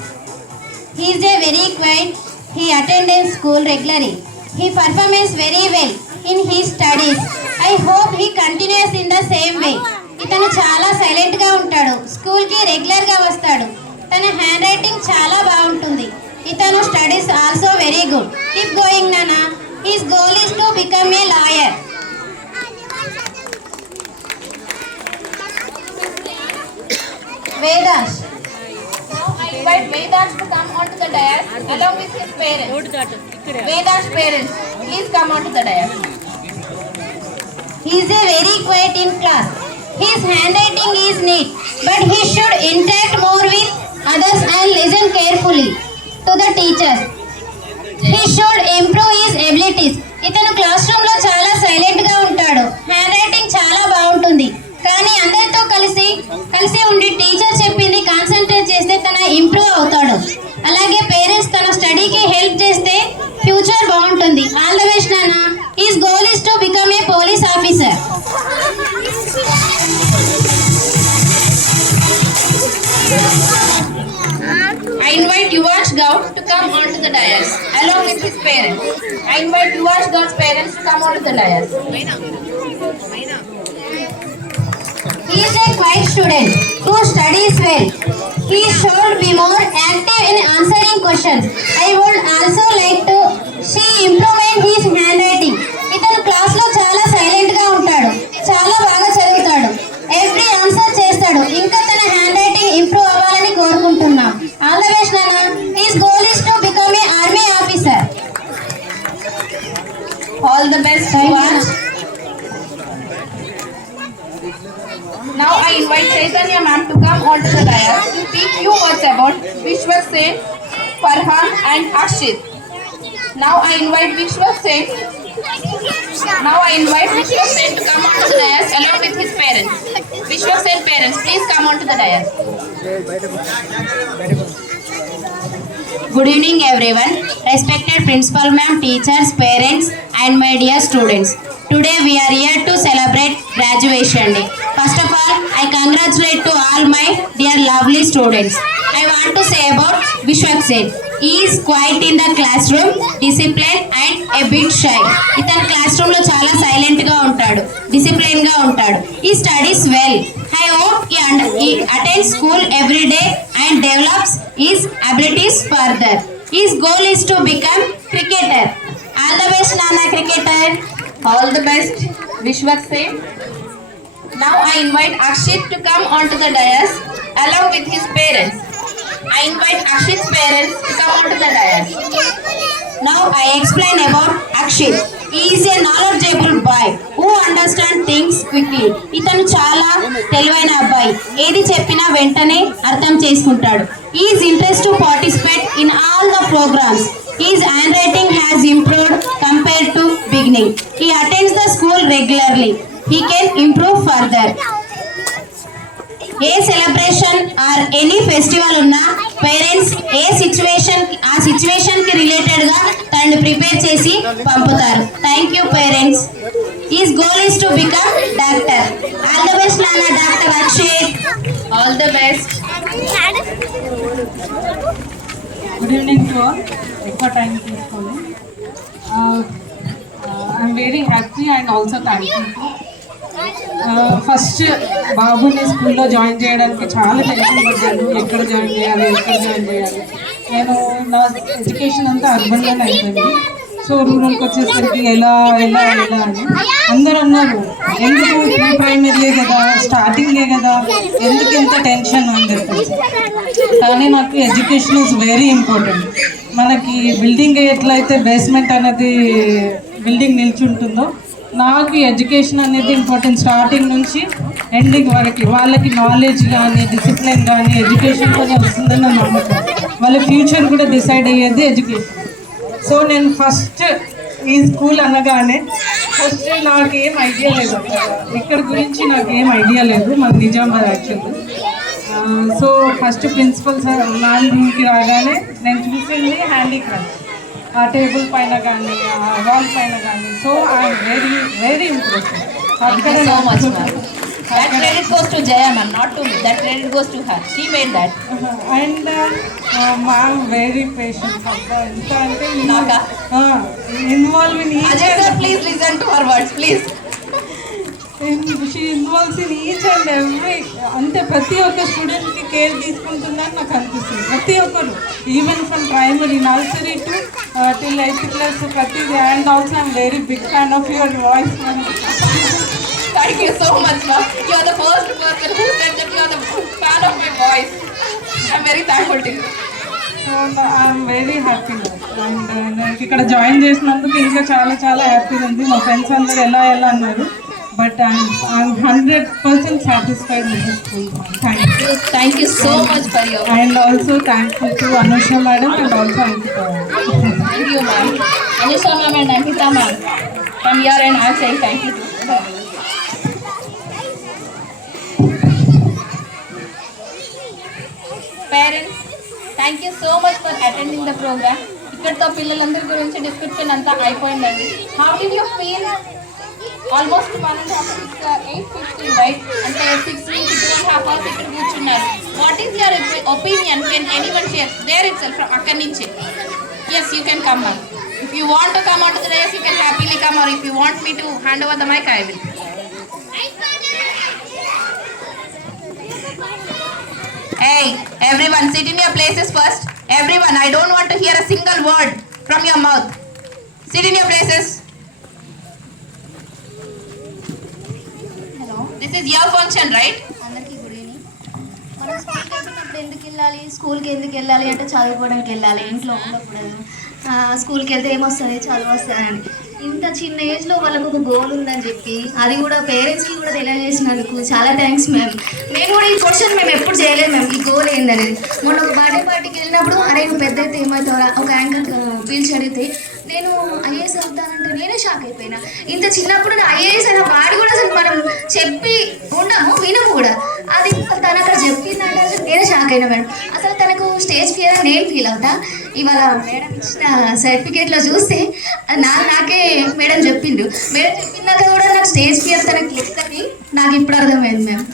He is a very quiet. He attended school regularly. He performs very well in his studies. I hope he continues in the same way. ఇతను చాలా సైలెంట్ గా ఉంటాడు. స్కూల్ కి రెగ్యులర్ గా వస్తాడు. తన hand writing చాలా బాగుంటుంది. ఇతను studies also very good. Keep going నానా. His goal is to become a lawyer. Vedansh. Now I invite Vedansh to come onto the dais along with his parents. Vedansh parents, please come onto the dais. He is a very quiet in class. His handwriting is neat, but he should interact more with others and listen carefully to the teachers. He should improve his abilities. ఇతను class room లో చాలా సైలెంట్ గా ఉంటాడు. Hand writing చాలా బాగుంటుంది. కానీ అందరితో కలిసి ఉండి టీచర్ చెప్పింది కాన్సన్ట్రేట్ చేస్తే తన ఇంప్రూవ్ అవుతాడు. అలాగే పేరెంట్స్ తన స్టడీకి హెల్ప్ చేస్తే ఫ్యూచర్ బాగుంటుంది. ఆల్ ద బెస్ట్ నాన్న. His goal is to become a police officer. I invite Yuvansh Gaur to come onto the dais along with his parents. I invite Yuvansh Gaur's parents to come onto the dais. He is a quiet student who studies well. He should be more active in answering questions. I would also like to see improvement his handwriting. ఇతను క్లాస్ లో చాలా సైలెంట్ గా ఉంటాడు. చాలా బాగా చదువుతాడు. Every answer చేస్తాడు. ఇంకా తన హ్యాండ్ రైటింగ్ ఇంప్రూవ్ అవ్వాలని కోరుకుంటున్నాం. ఆల్ ద బెస్ట్ నాన్న. His goal is to become a army officer. All the best, Yuvansh. Now I invite Chaitanya ma'am to come onto the dais to speak few words about Vishwas Sen, Farhan and Akshit. Now I invite Vishwas Sen to come onto the dais along with his parents. Vishwas Sen parents, please come onto the dais. Good evening everyone. Respected principal ma'am, teachers, parents and my dear students. Today we are here to celebrate graduation day. First of all, I congratulate to all my dear lovely students. I want to say about Vishwas Sen. He is quiet in the classroom, disciplined and a bit shy. ఇతను class room లో చాలా సైలెంట్ గా ఉంటాడు, డిసిప్లిన్ గా ఉంటాడు. He studies well. I hope he attends school every day and develops his abilities further. His goal is to become cricketer. All the best, Nana cricketer. All the best, Vishwas Sen. Now I invite Akshit to come onto the dais along with his parents. I invite Akshit's parents to come onto the dais. Now I explain about Akshit. He is a knowledgeable boy who understands things quickly. ఇతను చాలా తెలివైన అబ్బాయి. ఏది చెప్పినా వెంటనే అర్థం చేసుకుంటాడు. He is interested to participate in all the programs. His handwriting has improved compared to beginning. He attends the school regularly. He can improve further. A celebration or any festival ఉన్నా పేరెంట్స్ ఆ situation కి related గా తనని prepare చేసి పంపుతారు. Thank you parents. His goal is to become doctor. All the best నాన్న doctor Akshit. All the best. Good evening to all. ఎక్కువ time తీసుకోండి. I'm very happy and also thankful. First బాబుని స్కూల్లో జాయిన్ చేయడానికి చాలా టెన్షన్ పడ్డాను. ఎక్కడ జాయిన్ చేయాలి. నేను నా ఎడ్యుకేషన్ అంతా అర్బన్లోనే అయిపోయింది. సో రూరల్కి వచ్చేసరికి ఎలా అని అందరూ అన్నారు, ఎందుకు ప్రీ ప్రైమరీయే కదా, స్టార్టింగే కదా, ఎందుకు ఎంత టెన్షన్ అని చెప్పేసి. కానీ నాకు ఎడ్యుకేషన్ ఈజ్ వెరీ ఇంపార్టెంట్. మనకి బిల్డింగ్ ఎట్లయితే బేస్మెంట్ అనేది బిల్డింగ్ నిల్చుంటుందో నాకు ఎడ్యుకేషన్ అనేది ఇంపార్టెంట్ స్టార్టింగ్ నుంచి ఎండింగ్ వరకు. వాళ్ళకి నాలెడ్జ్ కానీ డిసిప్లిన్ కానీ ఎడ్యుకేషన్తోనే వస్తుందని నా నమ్మకం. వాళ్ళ ఫ్యూచర్ కూడా డిసైడ్ అయ్యేది ఎడ్యుకేషన్. సో నేను ఫస్ట్ ఈ స్కూల్ అనగానే ఫస్ట్ నాకేం ఐడియా లేదు, ఇక్కడ గురించి నాకేం ఐడియా లేదు, మన Nizamabad actually. So first principal sir ma'am రూమ్కి రాగానే నేను చూసింది హ్యాండీక్రాఫ్ట్, ఆ టేబుల్ పైన కానీ ఆ వాల్ పైన కానీ. So I'm very very impressed. అక్కడ so much, ma'am. That credit goes to Jaya, ma'am, not to me. That credit goes to her. She made that. And ma'am very patient. ఎంత అంటే involve in Ajay sir, please listen to her words, please. She involves in each and every. అంటే ప్రతి ఒక్క స్టూడెంట్కి కేర్ తీసుకుంటుందని నాకు అనిపిస్తుంది. ప్రతి ఒక్కరు, even from primary nursery to till 8th class ప్రతిదీ. And also I'm very big fan of your voice. Thank you so much, ma'am. You are the first person who said that you are the fan of my voice. I'm very thankful to you. So I'm very happy. And నాకు ఇక్కడ జాయిన్ చేసినందుకు ఇంకా చాలా చాలా హ్యాపీగా ఉంది. మా ఫ్రెండ్స్ అందరూ ఎలా అన్నారు, but I'm 100% satisfied with this school. Thank you so much for your. And also thankful to Anusha madam and also Ankita. Thank you, ma'am. Anusha ma'am and Ankita ma'am. From your end, I'm saying thank you to you. Parents, thank you so much for attending the program. ఇక్కడతో పిల్లలందరి గురించి డిస్క్రిప్షన్ అంతా అయిపోయిందండి. How did you feel? Almost 8:50, right? అంటే 6 నుంచి 2.5 hours ఇక్కడ కూర్చున్నారు. What is your opinion? Can anyone share? There itself, from అక్కడి నుంచి. Yes, you can come on. If you want to come onto the dais, you can happily come, or if you want me to hand over the mic, I will. Hey, everyone, sit in your places first. Everyone, I don't want to hear a single word from your mouth. Sit in your places. Hello, This is your function, right? అందరికీ good evening. మనం స్కూల్కి వెళ్తున్నప్పుడు ఎందుకు వెళ్ళాలి, స్కూల్కి ఎందుకు వెళ్ళాలి అంటే చదువుకోవడానికి వెళ్ళాలి, ఇంట్లో ఉండకూడదు. స్కూల్కి వెళ్తే ఏమొస్తుంది, చదువు వస్తుందని. ఇంత చిన్న ఏజ్లో వాళ్ళకు ఒక గోల్ ఉందని చెప్పి అది కూడా పేరెంట్స్కి కూడా తెలియజేసినందుకు చాలా థ్యాంక్స్ మ్యామ్. నేను కూడా ఈ క్వశ్చన్ మేము ఎప్పుడు చేయలేదు మ్యామ్, ఈ గోల్ ఏందనేది. మొన్న ఒక బర్త్డే పార్టీకి వెళ్ళినప్పుడు అరే నువ్వు పెద్ద అయితే ఏమవుతావా ఒక యాంకర్ పిలిచి అడిగితే నేను ఐఏఎస్ అవుతానంటే నేనే షాక్ అయిపోయినా. ఇంత చిన్నప్పుడు ఐఏఎస్ అయిన వాడు కూడా అసలు మనం చెప్పి ఉండము వినము కూడా. అది తను అక్కడ చెప్పిందంటే అసలు నేనే షాక్ అయినా మేడం. అసలు తనకు స్టేజ్ ఫియర్ అని నేను ఫీల్ అవుతా. ఇవాళ మేడం ఇచ్చిన సర్టిఫికేట్లో చూస్తే నాకే మేడం చెప్పిండు. మేడం చెప్పినాక కూడా నాకు స్టేజ్ ఫియర్ తనకి లేదని నాకు ఇప్పుడు అర్థమైంది మ్యామ్.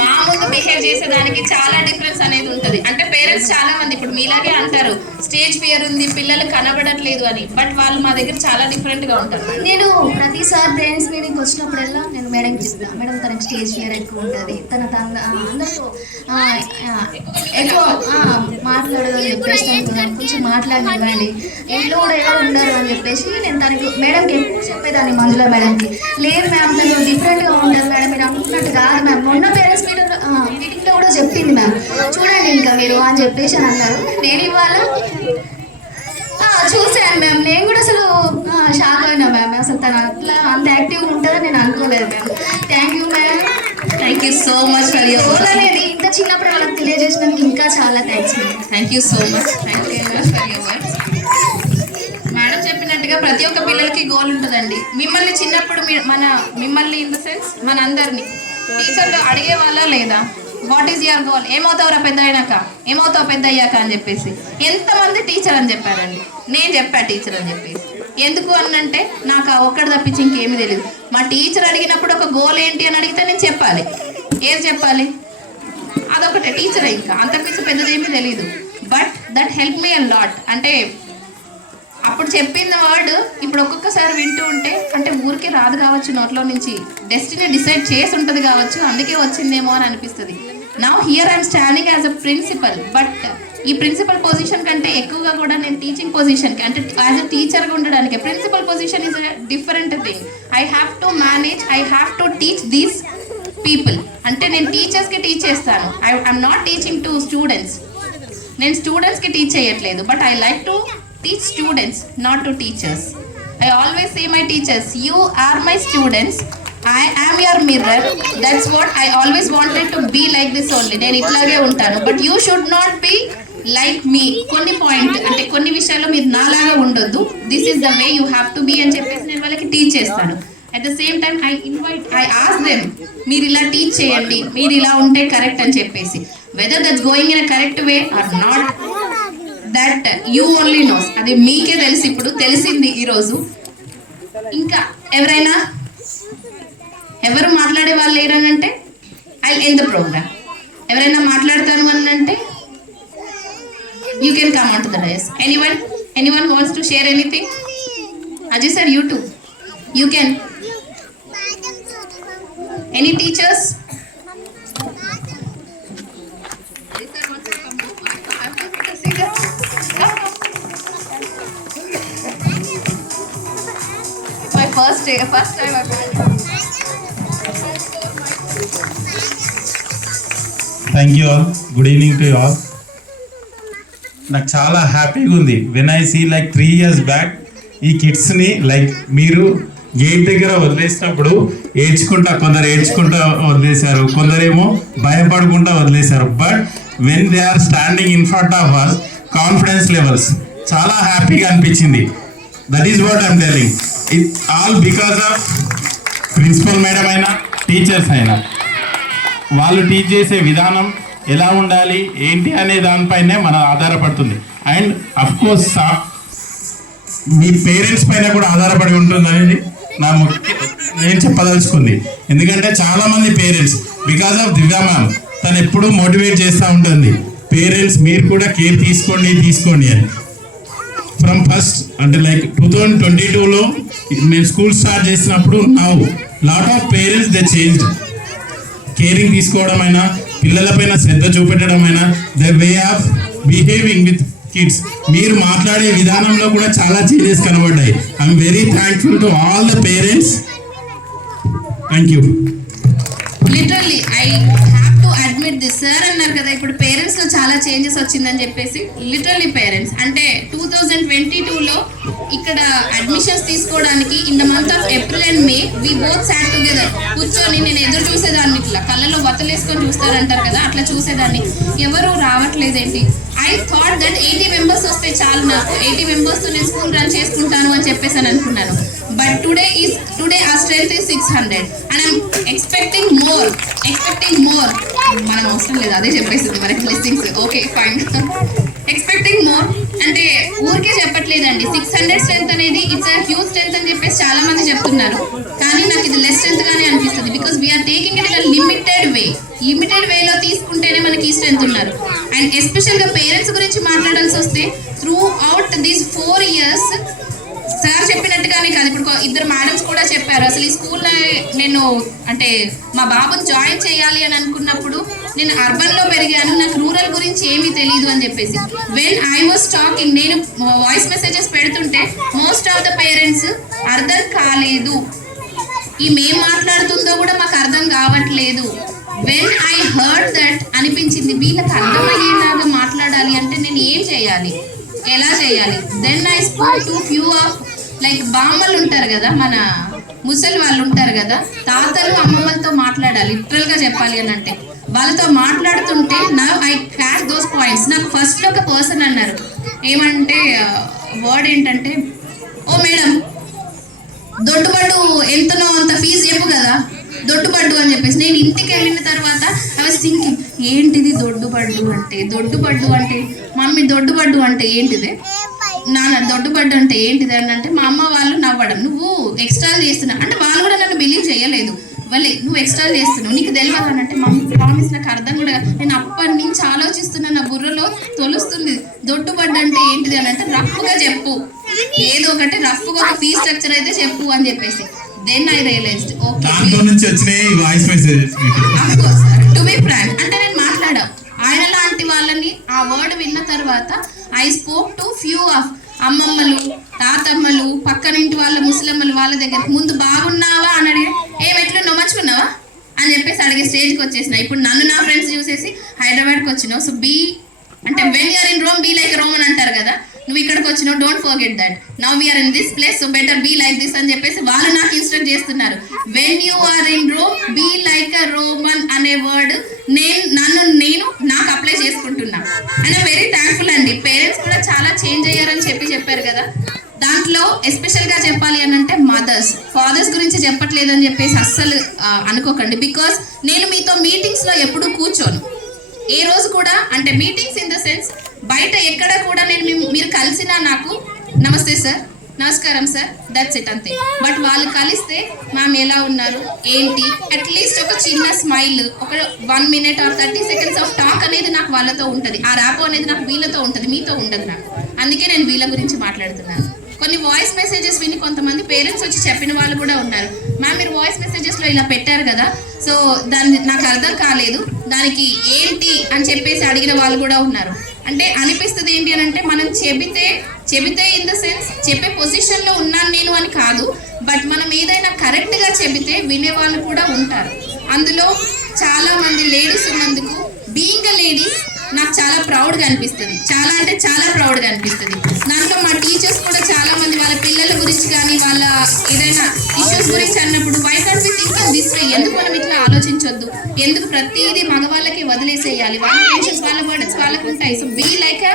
మా ముందు బిహేవ్ చేసేదానికి చాలా డిఫరెన్స్ అనేది ఉంటుంది. అంటే పేరెంట్స్ చాలా మంది ఇప్పుడు మీలాగే అంటారు స్టేజ్ ఫియర్ ఉంది, పిల్లలు కనబడట్లేదు అని. బట్ వాళ్ళు మా దగ్గర చాలా డిఫరెంట్ గా ఉంటారు. నేను ప్రతిసారి పేరెంట్స్ మీటింగ్కి వచ్చినప్పుడల్లా నేను మేడంకి చెప్తాను, మేడం తనకి స్టేజ్ ఫియర్ ఎక్కువ ఉంటుంది, తన అందరితో ఎక్కువ మాట్లాడదు అని చెప్పేసి కొంచెం మాట్లాడివ్వండి, ఇంట్లో కూడా ఎవరు ఉండరు అని చెప్పేసి నేను తనకి మేడంకి ఎప్పుడు చెప్పేదాన్ని, మంజుల మేడంకి. లేదు మ్యామ్ తను డిఫరెంట్గా ఉంటుంది మేడం, మీరు అనుకున్నట్టు కాదు మ్యామ్. మొన్న పేరెంట్స్ మీటింగ్లో కూడా చెప్పింది మ్యామ్, చూడండి ఇంకా మీరు అని చెప్పేసి అని అన్నారు. నేను ఇవాళ చూసాను మ్యామ్, నేను కూడా అసలు షాక్ అయినా మ్యామ్. అసలు తను అట్లా అంత యాక్టివ్గా ఉంటుందని నేను అనుకోలేదు ma'am. Thank you ma'am. Thank you so much for your అనేది ఇంత చిన్నప్పుడు వాళ్ళకి తెలియజేసినందుకు ఇంకా చాలా thanks ma'am. Thank you so much. Thank you much for your words. Madam చెప్పినట్టుగా ప్రతి ఒక్క పిల్లలకి గోల్ ఉంటుందండి. మిమ్మల్ని చిన్నప్పుడు మిమ్మల్ని ఇన్ ద సెన్స్ మన అందరినీ టీచర్లు అడిగే వాళ్ళ లేదా వాట్ ఈజ్ యువర్ గోల్, ఏమవుతావురా పెద్ద అయినాక, ఏమవుతావు పెద్ద అయ్యాక అని చెప్పేసి. ఎంతమంది టీచర్ అని చెప్పారండి. నేను చెప్పా టీచర్ అని చెప్పేసి. ఎందుకు అనంటే నాకు ఆ ఒక్కటి తప్పించి ఇంకేమీ తెలియదు. మా టీచర్ అడిగినప్పుడు ఒక గోల్ ఏంటి అని అడిగితే నేను చెప్పాలి. ఏది చెప్పాలి, అదొకటే టీచర్, ఇంకా అంతకుమించి పెద్దదేమీ తెలియదు. But that help me a lot. అంటే అప్పుడు చెప్పిన వర్డ్ ఇప్పుడు ఒక్కొక్కసారి వింటూ ఉంటే అంటే ఊరికే రాదు కావచ్చు, నోట్లో నుంచి డెస్టినీ డిసైడ్ చేసి ఉంటుంది కావచ్చు, అందుకే వచ్చిందేమో అని అనిపిస్తుంది. Now here I'm standing as a principal. But ఈ ప్రిన్సిపల్ పొజిషన్ కంటే ఎక్కువగా కూడా నేను టీచింగ్ పొజిషన్కి అంటే యాజ్ అ టీచర్గా ఉండడానికి principal position is a different thing. I have to manage, I have to teach these people. అంటే నేను టీచర్స్కి టీచ్ చేస్తాను, I'm not teaching to students. నేను స్టూడెంట్స్కి టీచ్ చేయట్లేదు. But I like to teach students, not to teachers. I always say my teachers, you are my students. I am your mirror. That's what I always wanted to be like this only. నేను ఇట్లాగే ఉంటాను. But you should not be like me. కొన్ని పాయింట్ అంటే కొన్ని విషయాల్లో మీరు నాలాగా ఉండొద్దు. This is the way you have to be అని చెప్పేసి నేను వాళ్ళకి టీచ్ చేస్తాను. At the same time I ask them, మీరు ఇలా టీచ్ చేయండి, మీరు ఇలా ఉంటే కరెక్ట్ అని చెప్పేసి. Whether that's going in a correct way or not, that you only knows. అది మీకే తెలిసి ఇప్పుడు తెలిసింది ఈరోజు. ఇంకా ఎవరు మాట్లాడే వాళ్ళు లేరనంటే ఐ ఎండ్ ద ప్రోగ్రామ్. ఎవరైనా మాట్లాడతాను అని అంటే you can come on to the dais. Anyone wants to share anything? Ajay sir, you too, you can. Any teachers? My first time I've thank you all. Good evening to all. నాకు చాలా హ్యాపీగా ఉంది when I see like 3 years back ఈ కిడ్స్ని లైక్ మీరు గేట్ దగ్గర వదిలేసినప్పుడు కొందరు ఏడ్చుకుంటా వదిలేశారు, కొందరేమో భయపడుకుంటా వదిలేశారు. But when they are standing in front of us, confidence levels చాలా హ్యాపీగా అనిపించింది. That is what I'm telling. It all because of principal madam అయినా టీచర్స్ అయినా వాళ్ళు టీచ్ చేసే విధానం ఎలా ఉండాలి ఏంటి అనే దానిపైనే మన ఆధారపడుతుంది. అండ్ అఫ్ కోర్స్ మీ పేరెంట్స్ పైన కూడా ఆధారపడి ఉంటుంది అనేది నేను చెప్పదలుచుకుంది. ఎందుకంటే చాలామంది పేరెంట్స్ బికాస్ ఆఫ్ దివ్యా మ్యామ్ తను ఎప్పుడూ మోటివేట్ చేస్తూ ఉంటుంది, పేరెంట్స్ మీరు కూడా కేర్ తీసుకోండి అని. ఫ్రమ్ ఫస్ట్ అంటే లైక్ 2022లో నేను స్కూల్ స్టార్ట్ చేసినప్పుడు now lot of parents they changed. Caring తీసుకోవడమైనా, పిల్లలపైన శ్రద్ధ చూపెట్టడమైనా, the way of behaving with kids, మీరు మాట్లాడే విధానంలో కూడా చాలా చేంజెస్ కనబడ్డాయి. I'm very thankful to all the parents. Thank you. Literally I have to admit this. Sir అన్నారు కదా ఇప్పుడు పేరెంట్స్లో చాలా చేంజెస్ వచ్చిందని చెప్పేసి. లిటరల్లీ పేరెంట్స్ అంటే 2022లో ఇక్కడ అడ్మిషన్స్ తీసుకోవడానికి in the month of April and May we both sat together. కూర్చొని నేను ఎదురు చూసేదాన్ని, ఇట్లా కళ్ళలో వతలేసుకొని చూస్తారంటారు కదా, అట్లా చూసేదాన్ని. ఎవరు రావట్లేదేంటి? ఐ థాట్ దట్ 80 members వస్తే చాలు, నాకు 80 members నేను స్కూల్ రన్ చేసుకుంటాను అని చెప్పేసి అని అనుకున్నాను. But today our strength is 600 and I'm expecting more. మనం అవసరం లేదు, అదే చెప్పేసింది మనకి blessings. Okay fine. Expecting more అంటే ఊరికే చెప్పట్లేదండి. 600 స్ట్రెంత్ అనేది ఇట్స్ అ హ్యూజ్ స్ట్రెంత్ అని చెప్పేసి చాలా మంది చెప్తున్నారు, కానీ నాకు ఇది లెస్ స్ట్రెంత్ గానే అనిపిస్తుంది. Because we're taking it in limited వేలో తీసుకుంటేనే మనకి ఈ స్ట్రెంత్ ఉన్నారు. అండ్ ఎస్పెషల్గా పేరెంట్స్ గురించి మాట్లాడాల్సి వస్తే through out these 4 years sir చెప్పినట్టుగానే కాదు, ఇప్పుడు 2 మేడమ్స్ కూడా చెప్పారు. అసలు ఈ స్కూల్ నేను అంటే మా బాబుని జాయిన్ చేయాలి అని అనుకున్నప్పుడు నేను అర్బన్లో పెరిగాను, నాకు రూరల్ గురించి ఏమీ తెలియదు అని చెప్పేసి. వెన్ ఐ వాజ్ టాకింగ్, నేను వాయిస్ మెసేజెస్ పెడుతుంటే మోస్ట్ ఆఫ్ ద పేరెంట్స్ అర్థం కాలేదు, ఈ మేం మాట్లాడుతుందో కూడా మాకు అర్థం కావట్లేదు. వెన్ ఐ హర్డ్ దట్ అనిపించింది, వీళ్ళకి అర్థమయ్యేలాగా మాట్లాడాలి అంటే నేను ఏం చేయాలి, ఎలా చేయాలి. Then I spoke to few of like బామ్మలు ఉంటారు కదా, మన ముసలి వాళ్ళు ఉంటారు కదా, తాతలు అమ్మమ్మలతో మాట్లాడాలి లిటరల్గా చెప్పాలి అని అంటే. వాళ్ళతో మాట్లాడుతుంటే నా ఐ క్యాచ్ దోస్ పాయింట్స్. నాకు ఫస్ట్లో ఒక పర్సన్ అన్నారు, ఏమంటే వర్డ్ ఏంటంటే, ఓ మేడం దొడ్డుబడ్డు ఎంతనో అంత ఫీజు చెప్పు కదా, దొడ్డుబడ్డు అని చెప్పేసి. నేను ఇంటికి వెళ్ళిన తర్వాత ఐ వాజ్ థింకింగ్, ఏంటిది దొడ్డుబడ్డు అంటే మమ్మీ దొడ్డుబడ్డు అంటే ఏంటిదే, నాన్న దొడ్డుబడ్డు అంటే ఏంటిది అని అంటే మా అమ్మ వాళ్ళు నవ్వడం, నువ్వు ఎక్స్ట్రా చేస్తున్నావు అంటే. వాళ్ళు కూడా నన్ను బిలీవ్ చేయలేదు. వాళ్ళే నువ్వు ఎక్స్ట్రా చేస్తున్నావు, నీకు తెలియదు అని అంటే, మమ్మీ ప్రామిస్ నాకు అర్థం కూడా. నేను అప్పటి నుంచి ఆలోచిస్తున్నా, నా బుర్రలో తొలుస్తుంది దొడ్డుబడ్డు అంటే ఏంటిది అని అంటే, రఫ్గా చెప్పు, ఏదో ఒకటి రఫ్గా ఒక ఫీ స్ట్రక్చర్ అయితే చెప్పు అని చెప్పేసి. Then I realized, okay to be frank అంటే నేను మాట్లాడా ఆయన లాంటి వాళ్ళని. ఆ వర్డ్ విన్న తర్వాత I spoke to few of అమ్మమ్మలు, తాతమ్మలు, పక్కనింటి వాళ్ళ ముసలమ్మలు, వాళ్ళ దగ్గర ముందు బాగున్నావా అని అడిగి, ఎట్లున్నావు మంచుకున్నావా అని చెప్పేసి అడిగే స్టేజ్కి వచ్చేసిన. ఇప్పుడు నన్ను నా ఫ్రెండ్స్ చూసేసి హైదరాబాద్కి వచ్చినావు, సో బీ అంటే when you're in Rome be like Rome అని అంటారు కదా, నువ్వు ఇక్కడికి వచ్చినావు, don't forget that, now we're in this place, so better be like this అని చెప్పేసి వాళ్ళు నాకు ఇన్స్ట్రక్ట్ చేస్తున్నారు. When you are in Rome be like a Roman అనే వర్డ్ నేను నాకు అప్లై చేసుకుంటున్నా. అండ్ వెరీ థ్యాంక్ఫుల్ అండి. పేరెంట్స్ కూడా చాలా చేంజ్ అయ్యారని చెప్పారు కదా. దాంట్లో ఎస్పెషల్గా చెప్పాలి అని అంటే ఫాదర్స్ గురించి చెప్పట్లేదని చెప్పేసి అస్సలు అనుకోకండి. బికాస్ నేను మీతో మీటింగ్స్లో ఎప్పుడు కూర్చోను, ఏ రోజు కూడా, అంటే మీటింగ్స్ ఇన్ ద సెన్స్ బయట ఎక్కడ కూడా మీరు కలిసినా నాకు నమస్తే సార్, నమస్కారం సార్, దట్స్ ఇట్ అంతే. బట్ వాళ్ళు కలిస్తే మ్యామ్ ఎలా ఉన్నారు ఏంటి, అట్లీస్ట్ ఒక చిన్న స్మైల్, ఒక 1 minute or 30 seconds of talk అనేది నాకు వాళ్ళతో ఉంటుంది. ఆ ర్యాపో అనేది నాకు వీళ్ళతో ఉంటుంది, మీతో ఉండదు నాకు. అందుకే నేను వీళ్ళ గురించి మాట్లాడుతున్నాను. కొన్ని వాయిస్ మెసేజెస్ విని కొంతమంది పేరెంట్స్ వచ్చి చెప్పిన వాళ్ళు కూడా ఉన్నారు, మ్యామ్ మీరు వాయిస్ మెసేజెస్లో ఇలా పెట్టారు కదా, సో దాన్ని నాకు అర్థం కాలేదు, దానికి ఏంటి అని చెప్పేసి అడిగిన వాళ్ళు కూడా ఉన్నారు. అంటే అనిపిస్తుంది ఏంటి అని అంటే మనం చెబితే ఇన్ ద సెన్స్ చెప్పే పొజిషన్లో ఉన్నాను నేను అని కాదు, బట్ మనం ఏదైనా కరెక్ట్గా చెబితే వినేవాళ్ళు కూడా ఉంటారు. అందులో చాలా మంది లేడీస్ ఉన్నందుకు బీయింగ్ అ లేడీ నాకు చాలా ప్రౌడ్గా అనిపిస్తుంది, చాలా అంటే చాలా ప్రౌడ్గా అనిపిస్తుంది. దాంట్లో మా టీచర్స్ కూడా చాలా మంది వాళ్ళ పిల్లల గురించి కానీ వాళ్ళ ఏదైనా ఇష్యూస్ గురించి అన్నప్పుడు why can't we think in this way, ఎందుకు మనం ఇట్లా ఆలోచించొద్దు, ఎందుకు ప్రతిదీ మగవాళ్ళకి వదిలేసేయాలి, వాళ్ళ టెన్షన్స్ వాళ్ళ బర్డన్స్ వాళ్ళకు ఉంటాయి. So be like a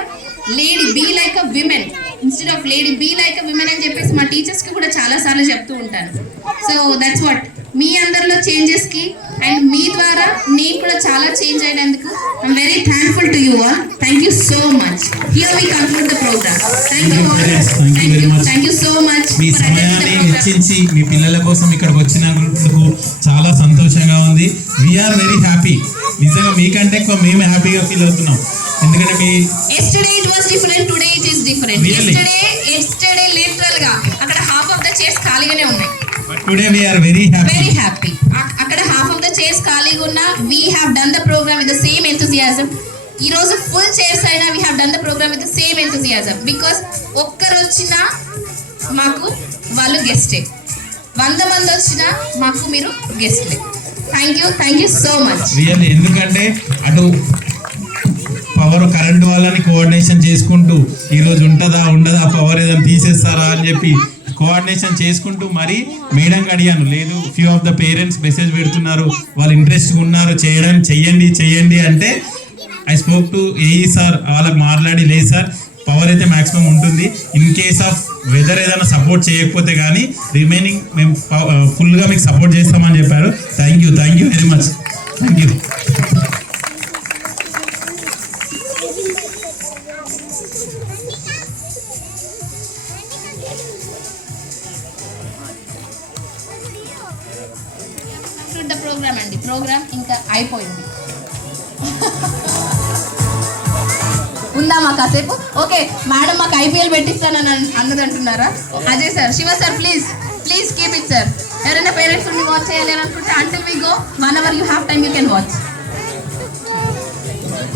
lady, be like a women instead of lady, be like a women అని చెప్పేసి మా టీచర్స్కి కూడా చాలాసార్లు చెప్తూ ఉంటాను. సో దట్స్ వాట్ మీ అందరిలో చేంజెస్కి అండ్ మీ ద్వారా నేను కూడా చాలా చేంజ్ అయినందుకు I'm very thankful to you all. Thank you so much. Here we conclude the programme. Thank you so much. మీ సమయాన్ని వెచ్చించి మీ పిల్లల కోసం ఇక్కడికి వచ్చినందుకు చాలా సంతోషంగా ఉంది. We're very happy. నిజంగా మీకంటే ఎక్కువ మేము హ్యాపీగా ఫీల్ అవుతున్నాం. ఎందుకంటే మీ yesterday it was different, today it is different. yesterday literal గా అక్కడ హాఫ్ ఆఫ్ ద చైర్స్ ఖాళీగానే ఉన్నాయి. But today we are very happy. అక్కడ హాఫ్ ఆఫ్ ద చైర్స్ ఖాళీగా ఉన్నా we have done the program with the same enthusiasm. ఈ రోజు full chairs అయినా we have done the program with the same enthusiasm because ఒక్కరు వచ్చినా మాకు వాళ్ళు గెస్టే, 100 మంది వచ్చినా మాకు మీరు గెస్ట్లే. Thank you so much. Really ఎందుకంటే అటు పవర్ కరెంట్ వాళ్ళని కోఆర్డినేషన్ చేసుకుంటూ ఈరోజు ఉంటుందా ఉండదా, పవర్ ఏదైనా తీసేస్తారా అని చెప్పి కోఆర్డినేషన్ చేసుకుంటూ మరి మేడంకి అడిగాను, లేదు few of the parents message పెడుతున్నారు, వాళ్ళు ఇంట్రెస్ట్గా ఉన్నారు చెయ్యండి అంటే I spoke to AE sir, వాళ్ళకి మాట్లాడి లేదు సార్ పవర్ అయితే మ్యాక్సిమం ఉంటుంది, ఇన్ కేస్ ఆఫ్ వెదర్ ఏదైనా సపోర్ట్ చేయకపోతే కానీ రిమైనింగ్ మేము ఫుల్గా మీకు సపోర్ట్ చేస్తామని చెప్పారు. Thank you very much. Thank you. Program అండి, ప్రోగ్రామ్ ఇంకా అయిపోయింది. ఉందా మాకు కాసేపు? ఓకే మేడం మాకు ఐపీఎల్ పెట్టిస్తానని అన్నది అంటున్నారా? Ajay sir, Shiva sir, please keep it sir. ఎవరైనా పేరెంట్స్ ఉండి వాచ్ చేయాలి అని అనుకుంటే until we go 1 hour you have time you can watch.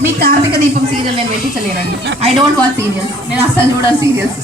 మీ కార్తీక దీపం సీరియల్ నేను పెట్టించలేనండి. ఐ డోంట్ వాచ్ సీరియల్స్, నేను అస్సలు చూడను సీరియల్స్.